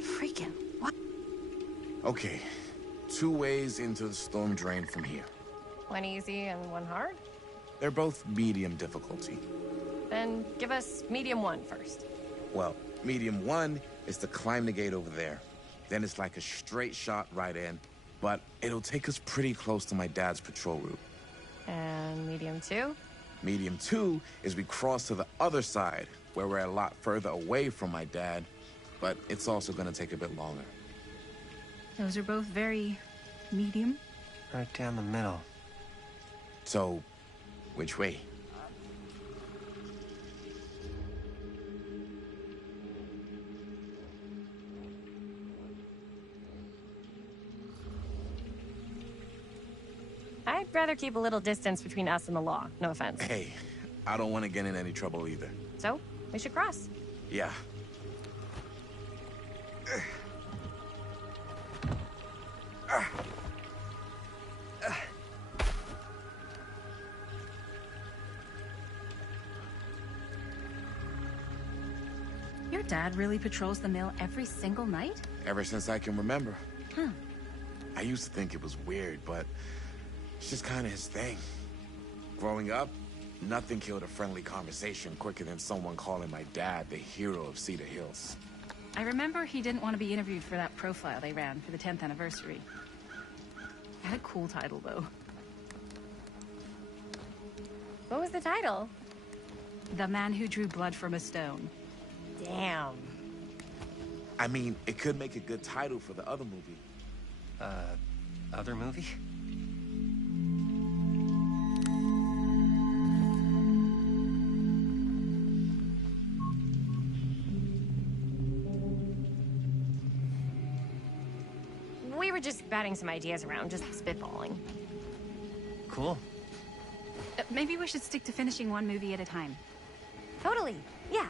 Freaking what? Okay. 2 ways into the storm drain from here. One easy and one hard? They're both medium difficulty. Then give us medium one first. Well, medium 1 is to climb the gate over there. Then it's like a straight shot right in, but it'll take us pretty close to my dad's patrol route. And medium two? Medium 2 is we cross to the other side, where we're a lot further away from my dad, but it's also gonna take a bit longer. Those are both very medium. Right down the middle. So, which way? I'd rather keep a little distance between us and the law. No offense. Hey, I don't want to get in any trouble either. So, we should cross. Yeah. Your dad really patrols the mill every single night? Ever since I can remember. Huh. I used to think it was weird, but it's just kind of his thing. Growing up, nothing killed a friendly conversation quicker than someone calling my dad the hero of Cedar Hills. I remember he didn't want to be interviewed for that profile they ran for the 10th anniversary. Had a cool title, though. What was the title? The Man Who Drew Blood from a Stone. Damn. I mean, it could make a good title for the other movie. Other movie? We were just batting some ideas around, just spitballing. Cool. Maybe we should stick to finishing one movie at a time. Totally. Yeah.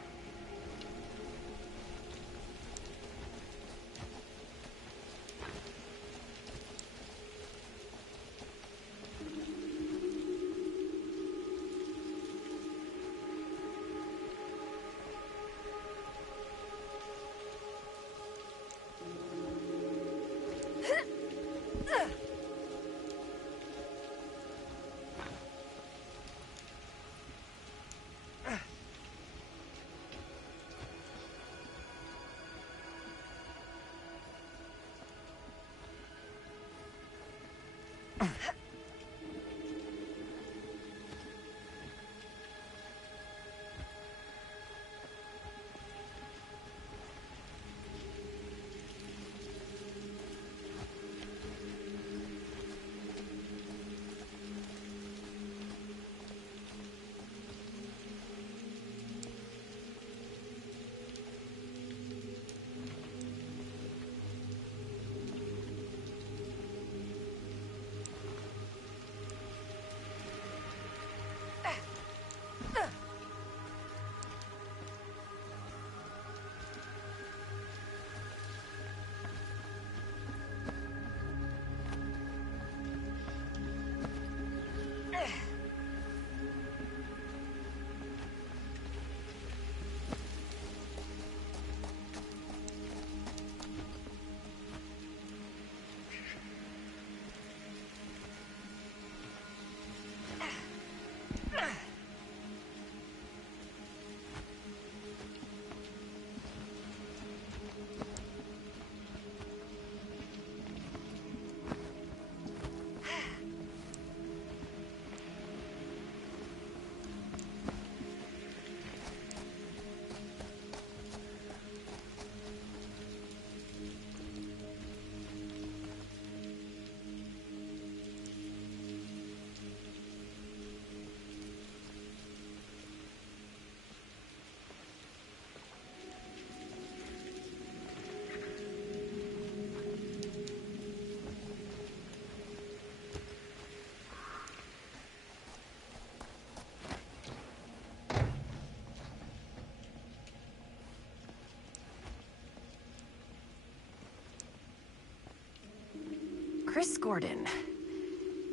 Chris Gordon.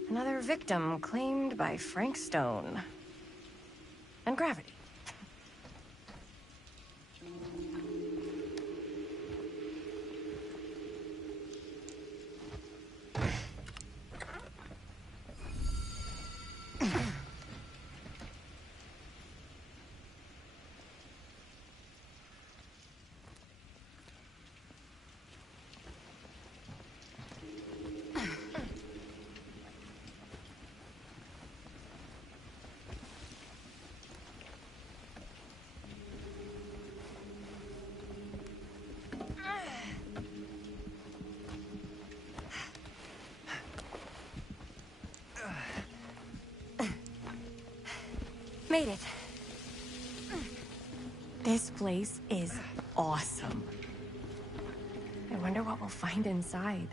Another victim claimed by Frank Stone. And Gravity. Made it. This place is awesome. I wonder what we'll find inside.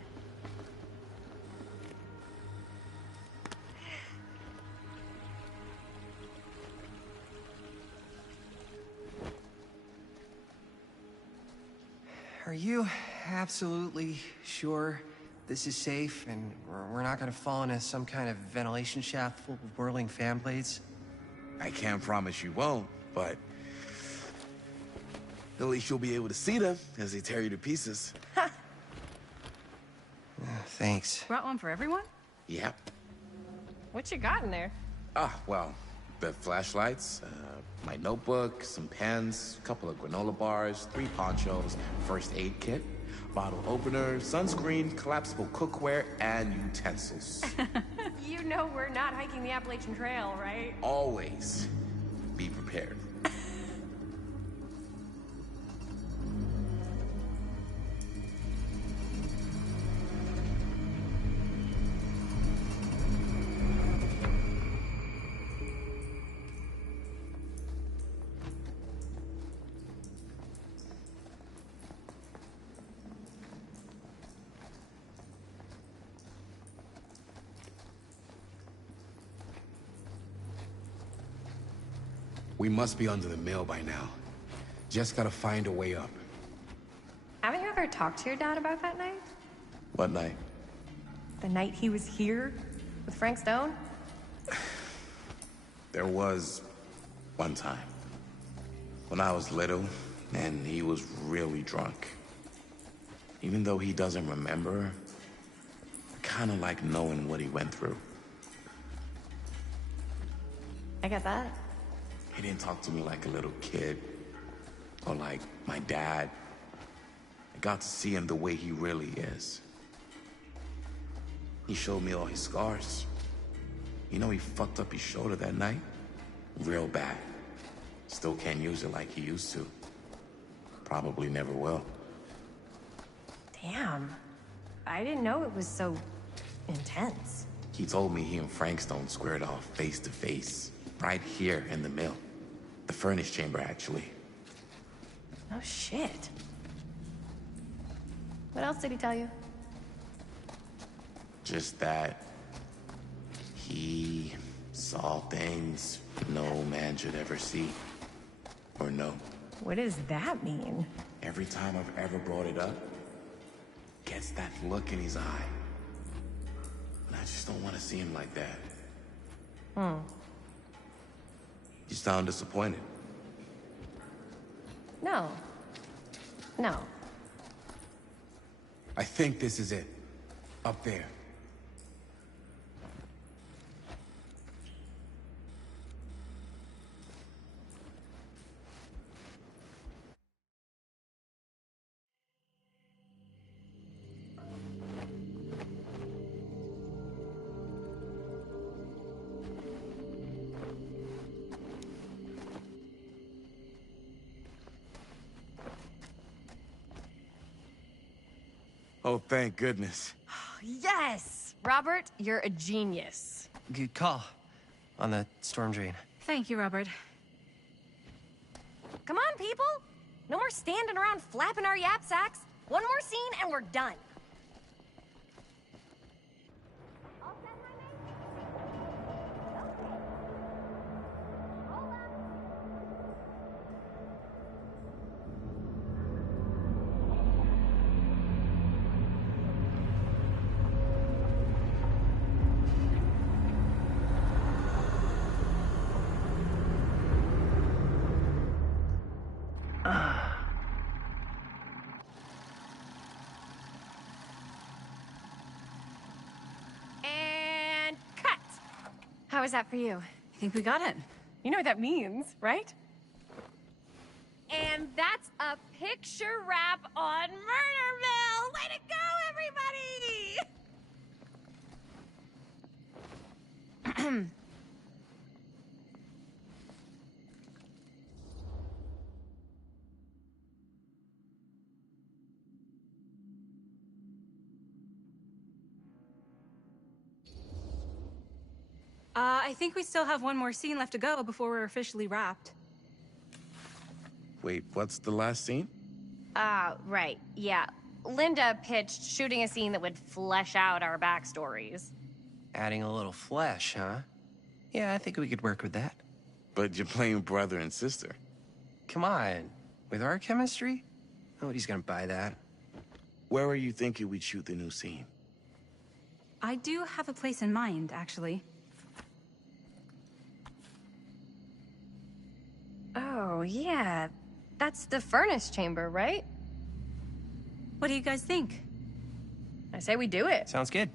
Are you absolutely sure this is safe and we're not gonna fall into some kind of ventilation shaft full of whirling fan blades? I can't promise you won't, but at least you'll be able to see them as they tear you to pieces. Thanks. Brought one for everyone? Yep. What you got in there? Well, the flashlights, my notebook, some pens, a couple of granola bars, 3 ponchos, first aid kit, bottle opener, sunscreen, collapsible cookware, and utensils. You know we're not hiking the Appalachian Trail, right? Always be prepared. We must be under the mill by now. Just gotta find a way up. Haven't you ever talked to your dad about that night? What night? The night he was here with Frank Stone? There was one time when I was little and he was really drunk. Even though he doesn't remember, I kind of like knowing what he went through. I get that. He didn't talk to me like a little kid, or like my dad. I got to see him the way he really is. He showed me all his scars. You know, he fucked up his shoulder that night? Real bad. Still can't use it like he used to. Probably never will. Damn. I didn't know it was so intense. He told me he and Frankstone squared off face to face, right here in the mill. The furnace chamber, actually. Oh, shit. What else did he tell you? Just that he saw things no man should ever see or know. What does that mean? Every time I've ever brought it up, gets that look in his eye. And I just don't want to see him like that. You sound disappointed. No. No. I think this is it. Up there. Oh, thank goodness. Yes! Robert, you're a genius. Good call on the storm drain. Thank you, Robert. Come on, people! No more standing around flapping our yap sacks. One more scene and we're done. And cut! How was that for you? I think we got it. You know what that means, right? And that's a picture wrap on Murderville! Way to go, everybody! I think we still have one more scene left to go before we're officially wrapped. Wait, what's the last scene? Right, yeah. Linda pitched shooting a scene that would flesh out our backstories. Adding a little flesh, huh? Yeah, I think we could work with that. But you're playing brother and sister. Come on. With our chemistry? Nobody's gonna buy that. Where were you thinking we'd shoot the new scene? I do have a place in mind, actually. Oh, yeah. That's the furnace chamber, right? What do you guys think? I say we do it. Sounds good.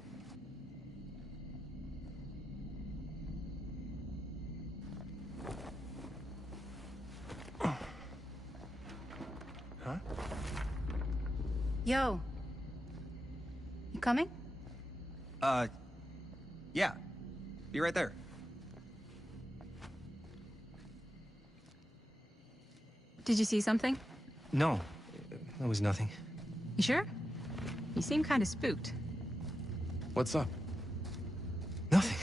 Huh? Yo. You coming? Yeah. Be right there. Did you see something? No, that was nothing. You sure? You seem kind of spooked. What's up? Nothing.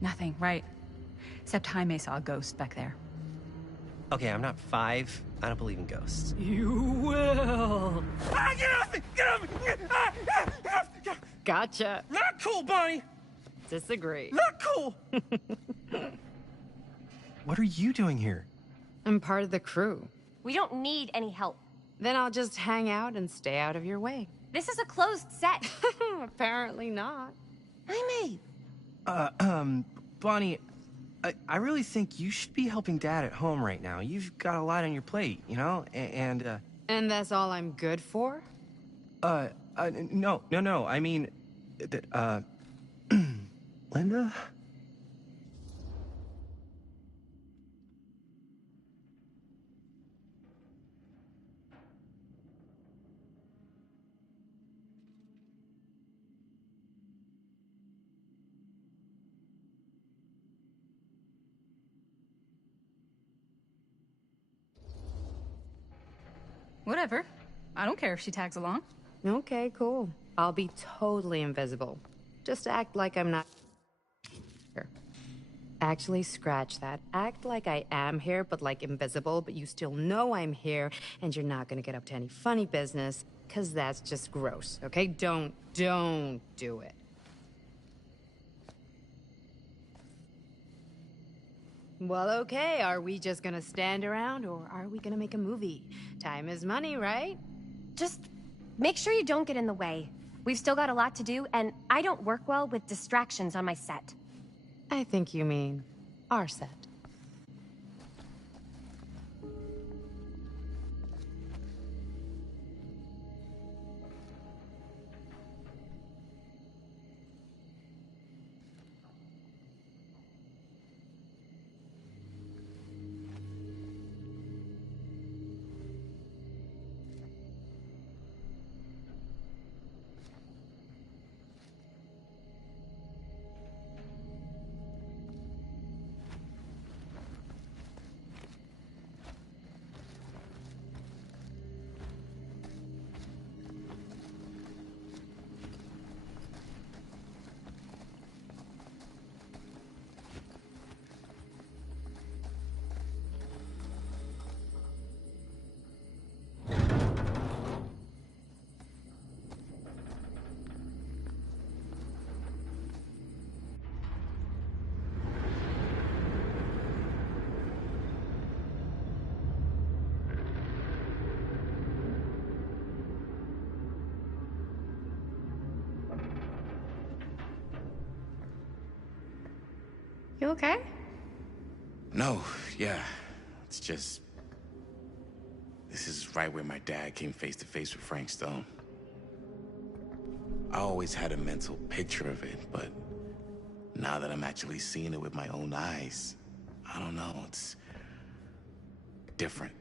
Nothing, right. Except Jaime saw a ghost back there. Okay, I'm not 5. I don't believe in ghosts. You will. Ah, get off me! Get off me! Gotcha. Not cool, Bonnie! Disagree. Not cool! What are you doing here? I'm part of the crew. We don't need any help. Then I'll just hang out and stay out of your way. This is a closed set. Apparently not. Jaime! Bonnie, I really think you should be helping Dad at home right now. You've got a lot on your plate, you know? And that's all I'm good for? No. I mean, Linda? Whatever. I don't care if she tags along. Okay, cool. I'll be totally invisible. Just act like I'm not here. Actually, scratch that. Act like I am here, but like invisible, but you still know I'm here, and you're not gonna get up to any funny business, because that's just gross, okay? Don't do it. Well, okay, are we just gonna stand around, or are we gonna make a movie? Time is money, right? Just make sure you don't get in the way. We've still got a lot to do, and I don't work well with distractions on my set. I think you mean our set. You okay? No, yeah. It's just... This is right where my dad came face to face with Frank Stone. I always had a mental picture of it, but now that I'm actually seeing it with my own eyes, I don't know, it's different.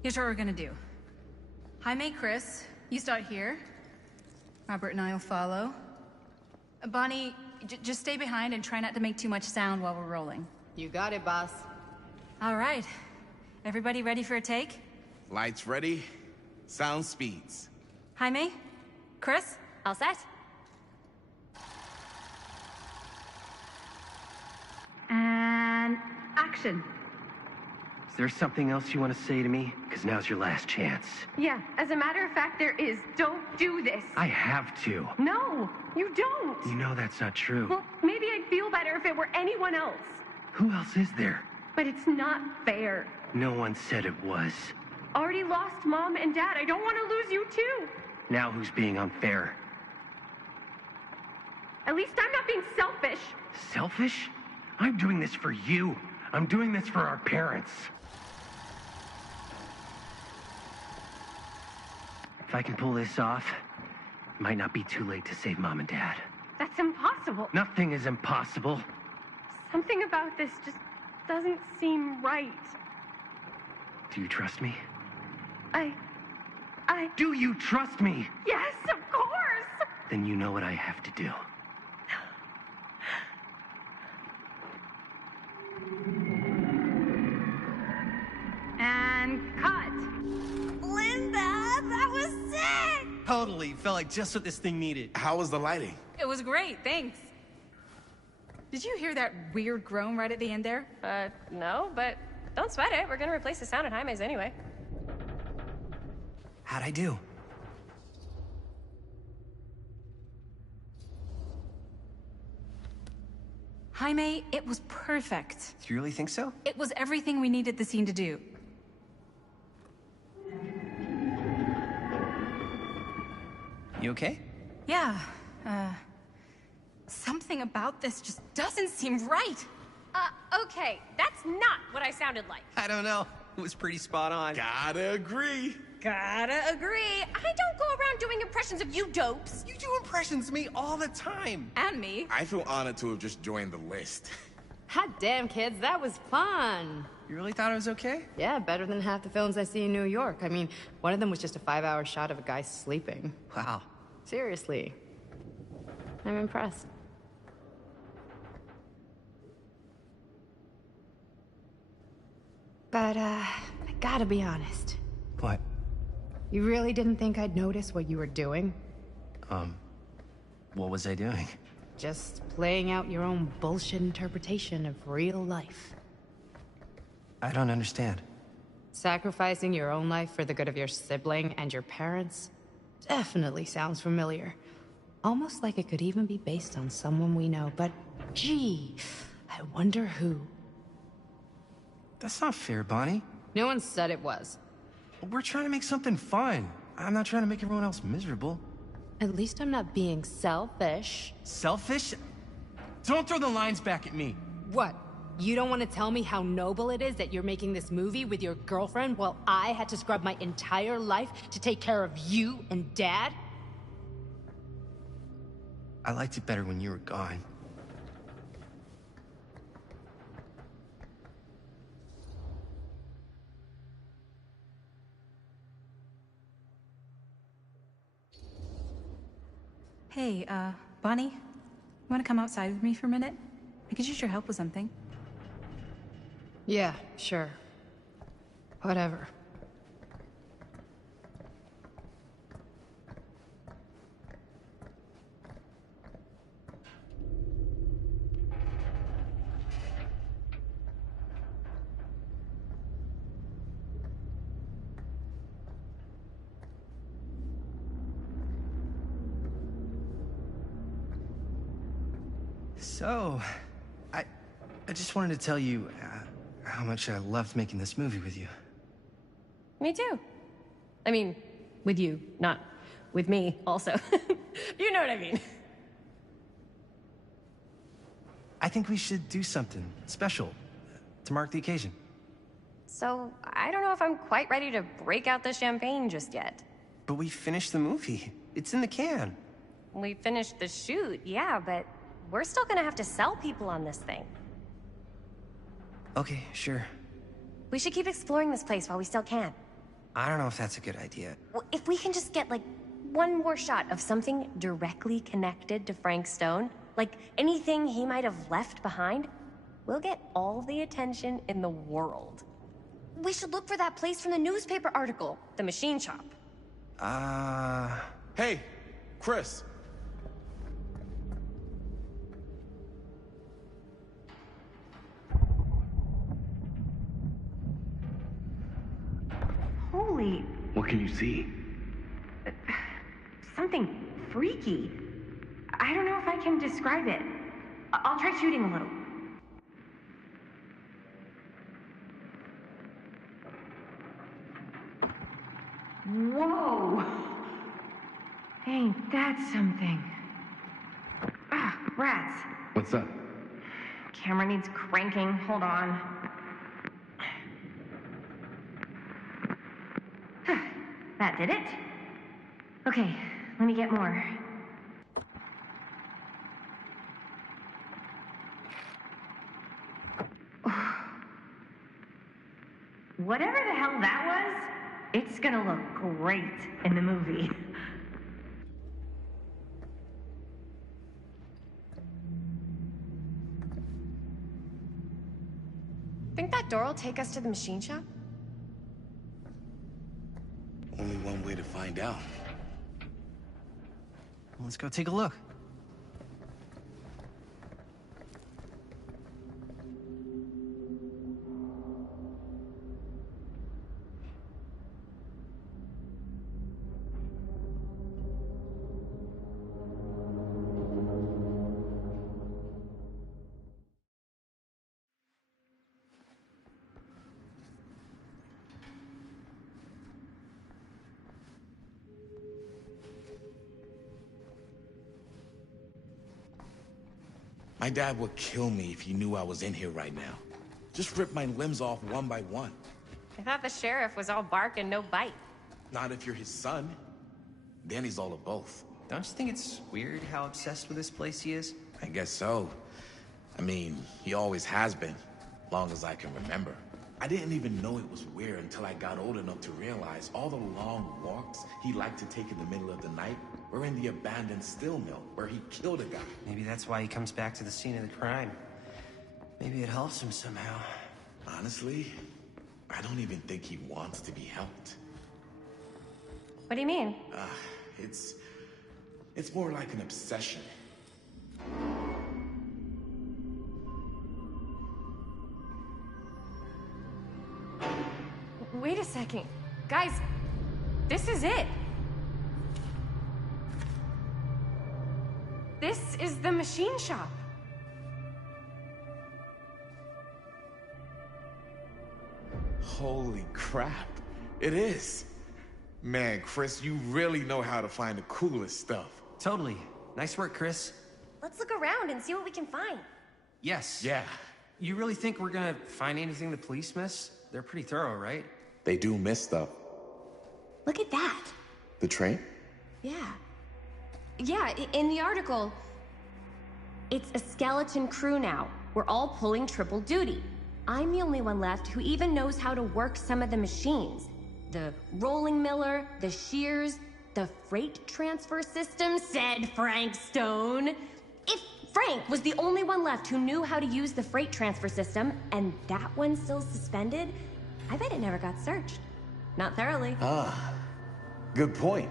Here's what we're gonna do. Jaime, Chris, you start here. Robert and I will follow. Bonnie, just stay behind and try not to make too much sound while we're rolling. You got it, boss. All right. Everybody ready for a take? Lights ready, sound speeds. Jaime? Chris? All set? And action. Is there something else you want to say to me? Because now's your last chance. Yeah, as a matter of fact, there is. Don't do this. I have to. No, you don't. You know that's not true. Well, maybe I'd feel better if it were anyone else. Who else is there? But it's not fair. No one said it was. Already lost Mom and Dad. I don't want to lose you too. Now who's being unfair? At least I'm not being selfish. Selfish? I'm doing this for you. I'm doing this for our parents. If I can pull this off, it might not be too late to save Mom and Dad. That's impossible. Nothing is impossible. Something about this just doesn't seem right. Do you trust me? I... Do you trust me? Yes, of course! Then you know what I have to do. And cut. Linda, that was sick! Totally lovely. Felt like just what this thing needed. How was the lighting? It was great, thanks. Did you hear that weird groan right at the end there? No, but don't sweat it. We're gonna replace the sound at Jaime's anyway. How'd I do? Jaime, it was perfect. Do you really think so? It was everything we needed the scene to do. You okay? Yeah, something about this just doesn't seem right. Okay, that's not what I sounded like. I don't know. It was pretty spot on. Gotta agree. Gotta agree. I don't go around doing impressions of you dopes. You do impressions of me all the time. And me. I feel honored to have just joined the list. Hot damn, kids, that was fun. You really thought it was okay? Yeah, better than half the films I see in New York. I mean, one of them was just a 5-hour shot of a guy sleeping. Wow. Seriously. I'm impressed. But, I gotta be honest. What? You really didn't think I'd notice what you were doing? What was I doing? Just playing out your own bullshit interpretation of real life. I don't understand. Sacrificing your own life for the good of your sibling and your parents definitely sounds familiar. Almost like it could even be based on someone we know, but gee, I wonder who. That's not fair, Bonnie. No one said it was. We're trying to make something fun. I'm not trying to make everyone else miserable. At least I'm not being selfish. Selfish? Don't throw the lines back at me. What? You don't want to tell me how noble it is that you're making this movie with your girlfriend while I had to scrub my entire life to take care of you and Dad? I liked it better when you were gone. Hey, Bonnie, you want to come outside with me for a minute? I could use your help with something. Yeah, sure. Whatever. So, I just wanted to tell you how much I loved making this movie with you. Me too. I mean, with you, not with me, also. You know what I mean. I think we should do something special to mark the occasion. So, I don't know if I'm quite ready to break out the champagne just yet. But we finished the movie. It's in the can. We finished the shoot, yeah, but we're still gonna have to sell people on this thing. Okay, sure. We should keep exploring this place while we still can. I don't know if that's a good idea. Well, if we can just get, like, one more shot of something directly connected to Frank Stone, like anything he might have left behind, we'll get all the attention in the world. We should look for that place from the newspaper article, the machine shop. Hey, Chris. Holy... What can you see? something freaky. I don't know if I can describe it. I'll try shooting a little. Whoa! Ain't that something? Ah, rats. What's up? Camera needs cranking. Hold on. That did it? Okay, let me get more. Whatever the hell that was, it's gonna look great in the movie. Think that door will take us to the machine shop? Only one way to find out. Let's go take a look. My dad would kill me if he knew I was in here right now. Just rip my limbs off one by one. I thought the sheriff was all bark and no bite. Not if you're his son. Then he's all of both. Don't you think it's weird how obsessed with this place he is? I guess so. I mean, he always has been, long as I can remember. I didn't even know it was weird until I got old enough to realize all the long walks he liked to take in the middle of the night were in the abandoned steel mill where he killed a guy. Maybe that's why he comes back to the scene of the crime. Maybe it helps him somehow. Honestly, I don't even think he wants to be helped. What do you mean? It's more like an obsession. Wait a second. Guys, this is it. This is the machine shop. Holy crap. It is. Man, Chris, you really know how to find the coolest stuff. Totally. Nice work, Chris. Let's look around and see what we can find. Yes. Yeah. You really think we're gonna find anything the police miss? They're pretty thorough, right? They do miss stuff. Look at that. The train? Yeah. Yeah, in the article, it's a skeleton crew now. We're all pulling triple duty. I'm the only one left who even knows how to work some of the machines. The rolling miller, the shears, the freight transfer system, said Frank Stone. If Frank was the only one left who knew how to use the freight transfer system, and that one's still suspended, I bet it never got searched. Not thoroughly. Ah, good point.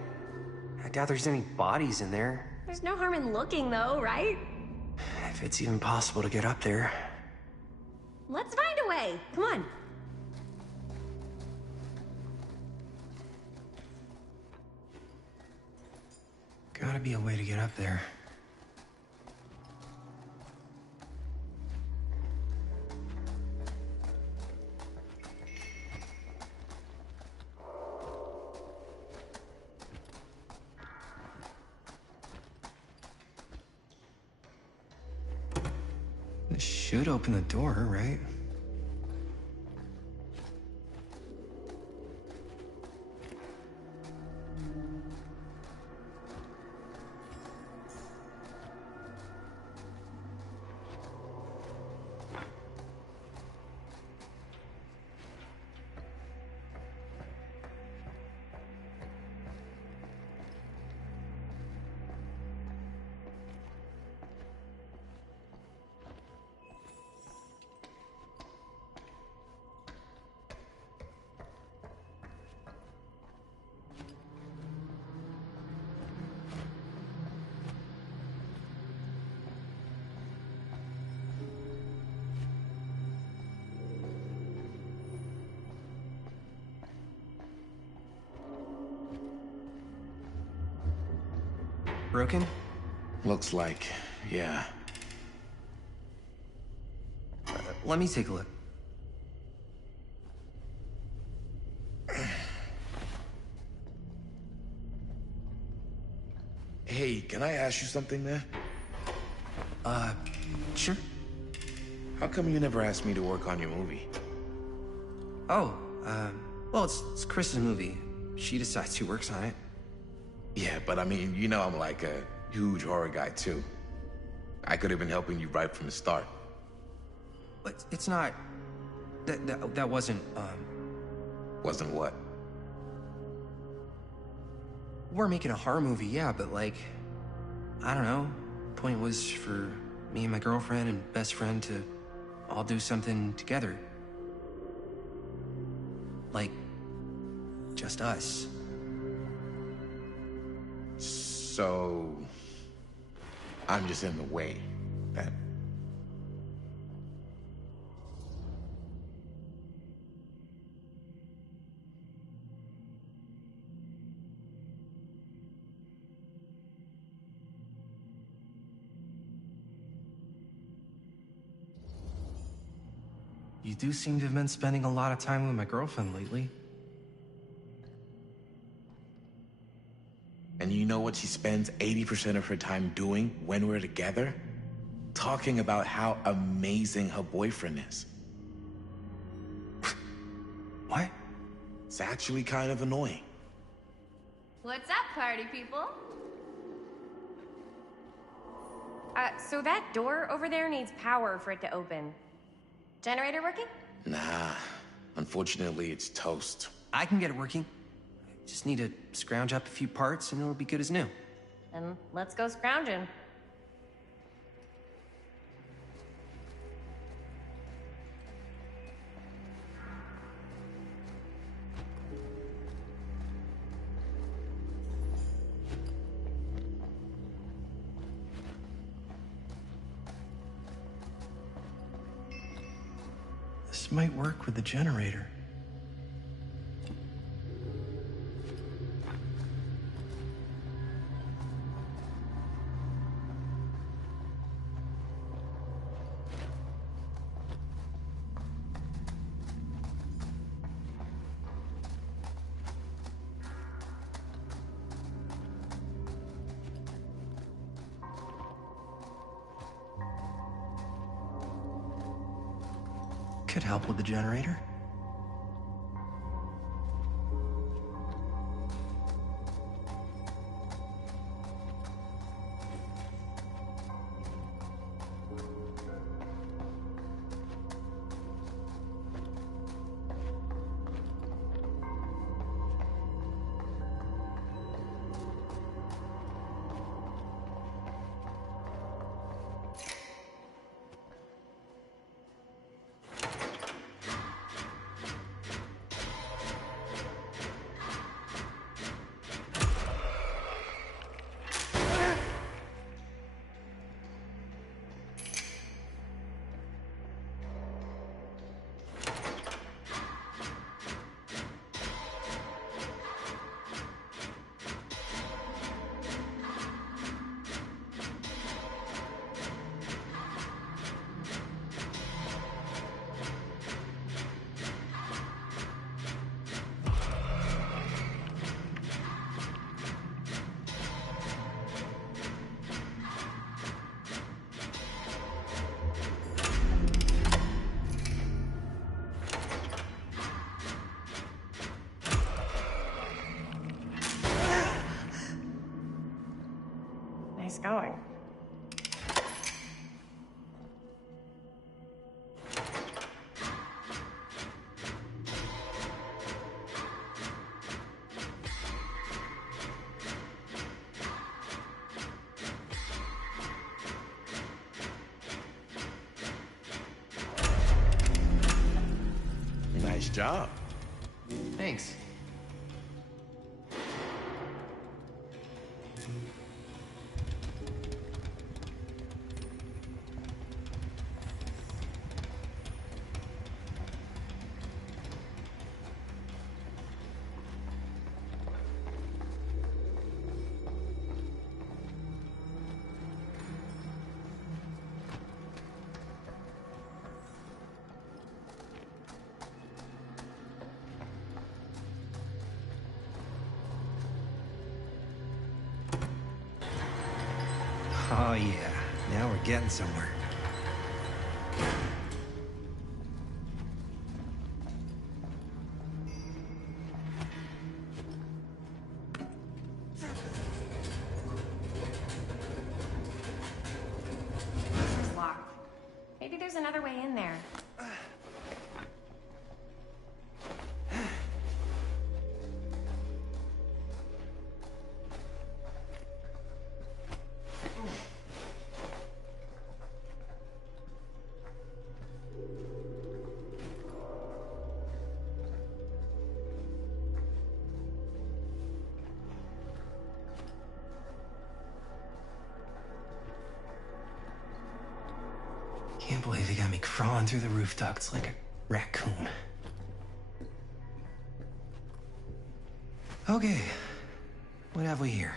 I doubt there's any bodies in there. There's no harm in looking, though, right? If it's even possible to get up there. Let's find a way. Come on. Gotta be a way to get up there. This should open the door, right? Broken? Looks like, yeah. Let me take a look. Hey, can I ask you something, man? Sure. How come you never asked me to work on your movie? Oh, well, it's Chris's movie. She decides who works on it. Yeah, but I mean, you know I'm like a huge horror guy, too. I could have been helping you right from the start. But it's not... That wasn't, Wasn't what? We're making a horror movie, yeah, but like... I don't know. The point was for me and my girlfriend and best friend to all do something together. Like... just us. So, I'm just in the way. That. You do seem to have been spending a lot of time with my girlfriend lately. And you know what she spends 80% of her time doing when we're together? Talking about how amazing her boyfriend is. What? It's actually kind of annoying. What's up, party people? So that door over there needs power for it to open. Generator working? Nah. Unfortunately, it's toast. I can get it working. Just need to scrounge up a few parts and it'll be good as new. Then let's go scrounging. This might work with the generator. Could help with the generator. Nice going. Nice job. Thanks. Oh yeah, now we're getting somewhere. This is locked. Maybe there's another way in there. Can't believe they got me crawling through the roof ducts like a raccoon. Okay, what have we here?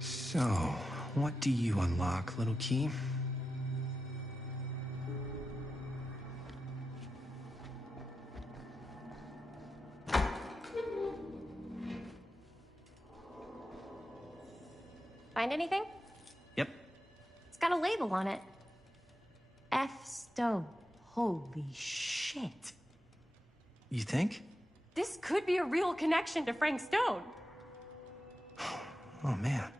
So, what do you unlock, little key? Find anything? Yep. It's got a label on it. F. Stone. Holy shit. You think? This could be a real connection to Frank Stone. Oh, man.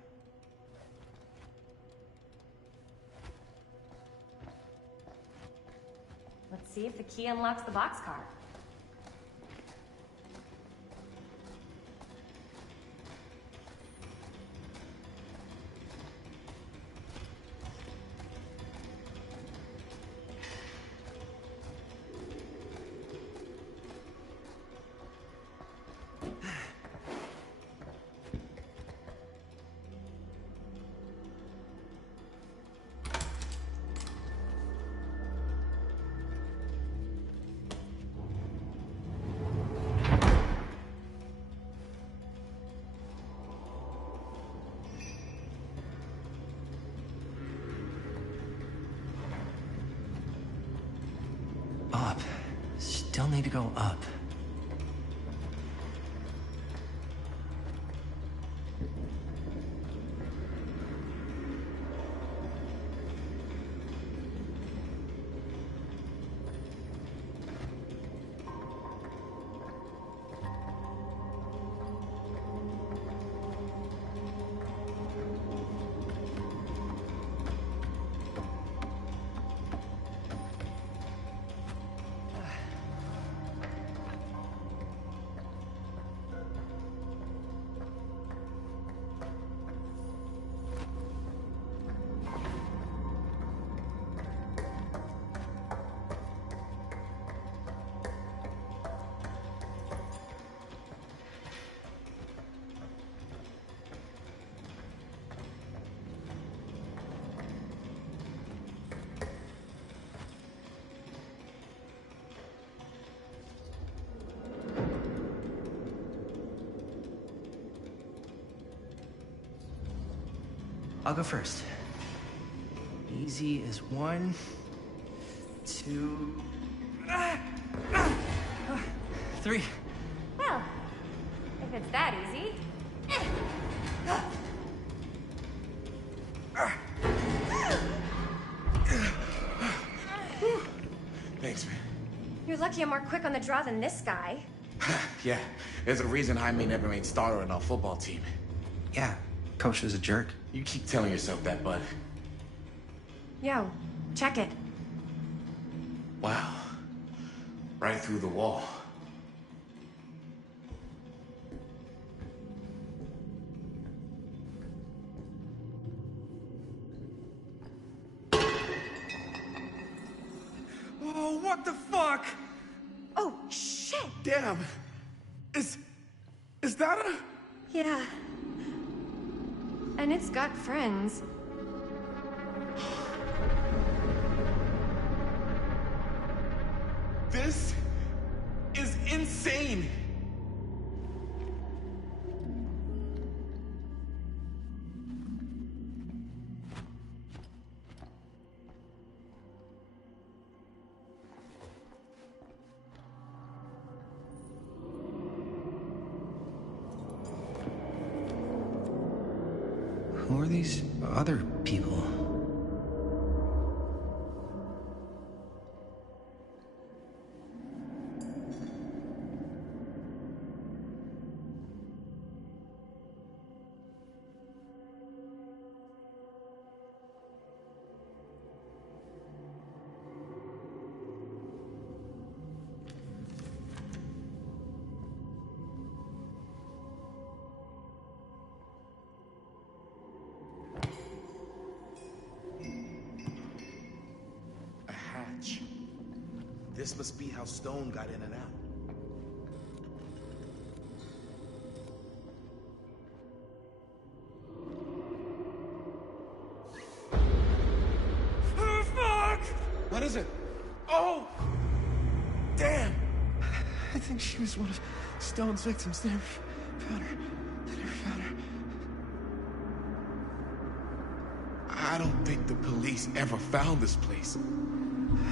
Let's see if the key unlocks the boxcar. Up. Still need to go up. I'll go first. Easy as 1, 2, 3. Well, if it's that easy. Thanks, man. You're lucky I'm more quick on the draw than this guy. Yeah, there's a reason Jaime never made starter on our football team. Yeah, coach was a jerk. You keep telling yourself that, bud. Yo, check it. Wow. Right through the wall. Oh, what the fuck? Oh, shit! Damn. Is that a... Yeah. And it's got friends. This is insane. Who are these other people? This must be how Stone got in and out. Oh, fuck! What is it? Oh! Damn! I think she was one of Stone's victims. They never found her. They never found her. I don't think the police ever found this place.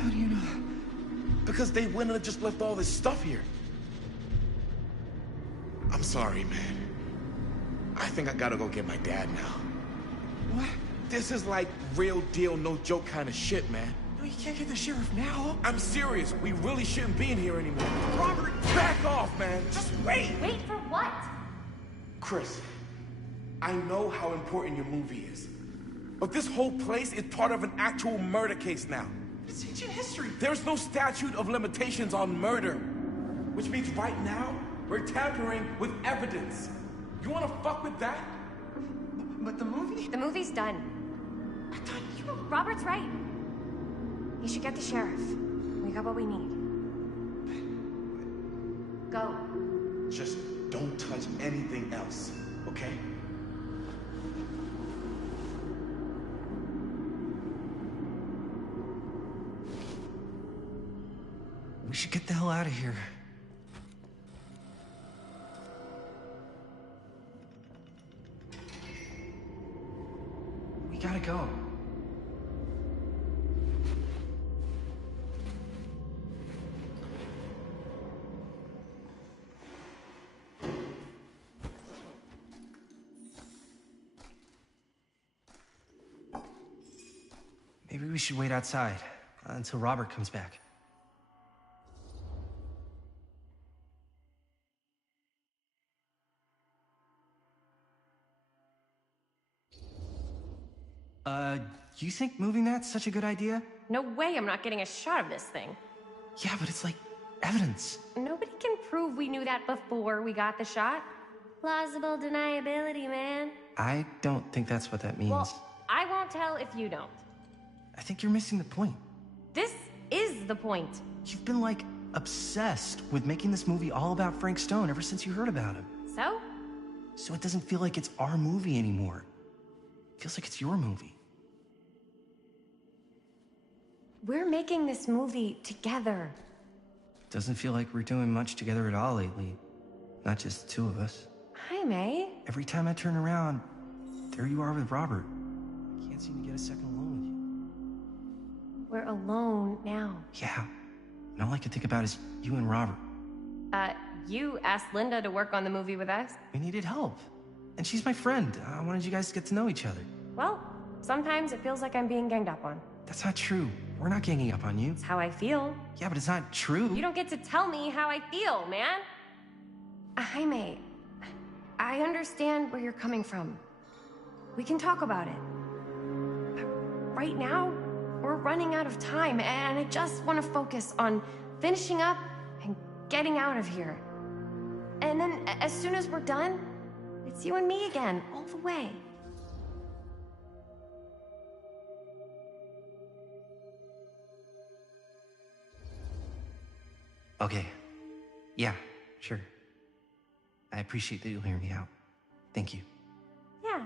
How do you know? Because they wouldn't have just left all this stuff here. I'm sorry, man. I think I gotta go get my dad now. What? This is like real deal, no joke kind of shit, man. No, you can't get the sheriff now. I'm serious. We really shouldn't be in here anymore. Robert, back off, man. Just wait. Wait for what? Chris, I know how important your movie is. But this whole place is part of an actual murder case now. It's ancient history. There's no statute of limitations on murder. Which means right now, we're tampering with evidence. You wanna fuck with that? But the movie? The movie's done. I thought you... Robert's right. You should get the sheriff. We got what we need. Go. Just don't touch anything else, okay? We should get the hell out of here. We gotta go. Maybe we should wait outside until Robert comes back. You think moving that's such a good idea? No way I'm not getting a shot of this thing. Yeah, but it's like evidence. Nobody can prove we knew that before we got the shot. Plausible deniability, man. I don't think that's what that means. Well, I won't tell if you don't. I think you're missing the point. This is the point. You've been, like, obsessed with making this movie all about Frank Stone ever since you heard about him. So? So it doesn't feel like it's our movie anymore. It feels like it's your movie. We're making this movie together. Doesn't feel like we're doing much together at all lately. Not just the two of us. Hi, May. Every time I turn around, there you are with Robert. I can't seem to get a second alone with you. We're alone now. Yeah. And all I can think about is you and Robert. You asked Linda to work on the movie with us? We needed help. And she's my friend. I wanted you guys to get to know each other. Well, sometimes it feels like I'm being ganged up on. That's not true. We're not ganging up on you. It's how I feel. Yeah, but it's not true. You don't get to tell me how I feel, man. Jaime, I understand where you're coming from. We can talk about it. But right now, we're running out of time, and I just want to focus on finishing up and getting out of here. And then, as soon as we're done, it's you and me again, all the way. Okay. Yeah, sure. I appreciate that you'll hear me out. Thank you. Yeah.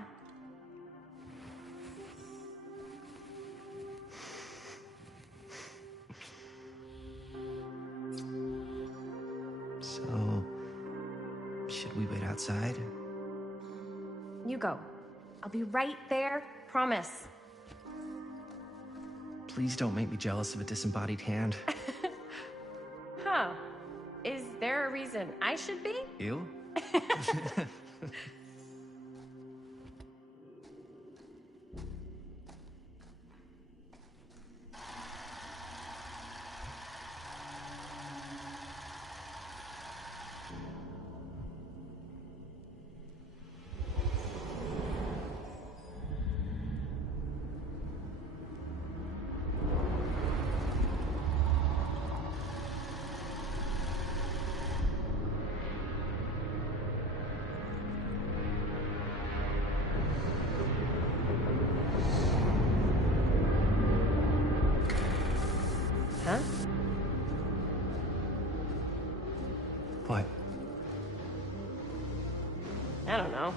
So, should we wait outside? You go. I'll be right there, promise. Please don't make me jealous of a disembodied hand. Huh. Is there a reason I should be? You? I don't know.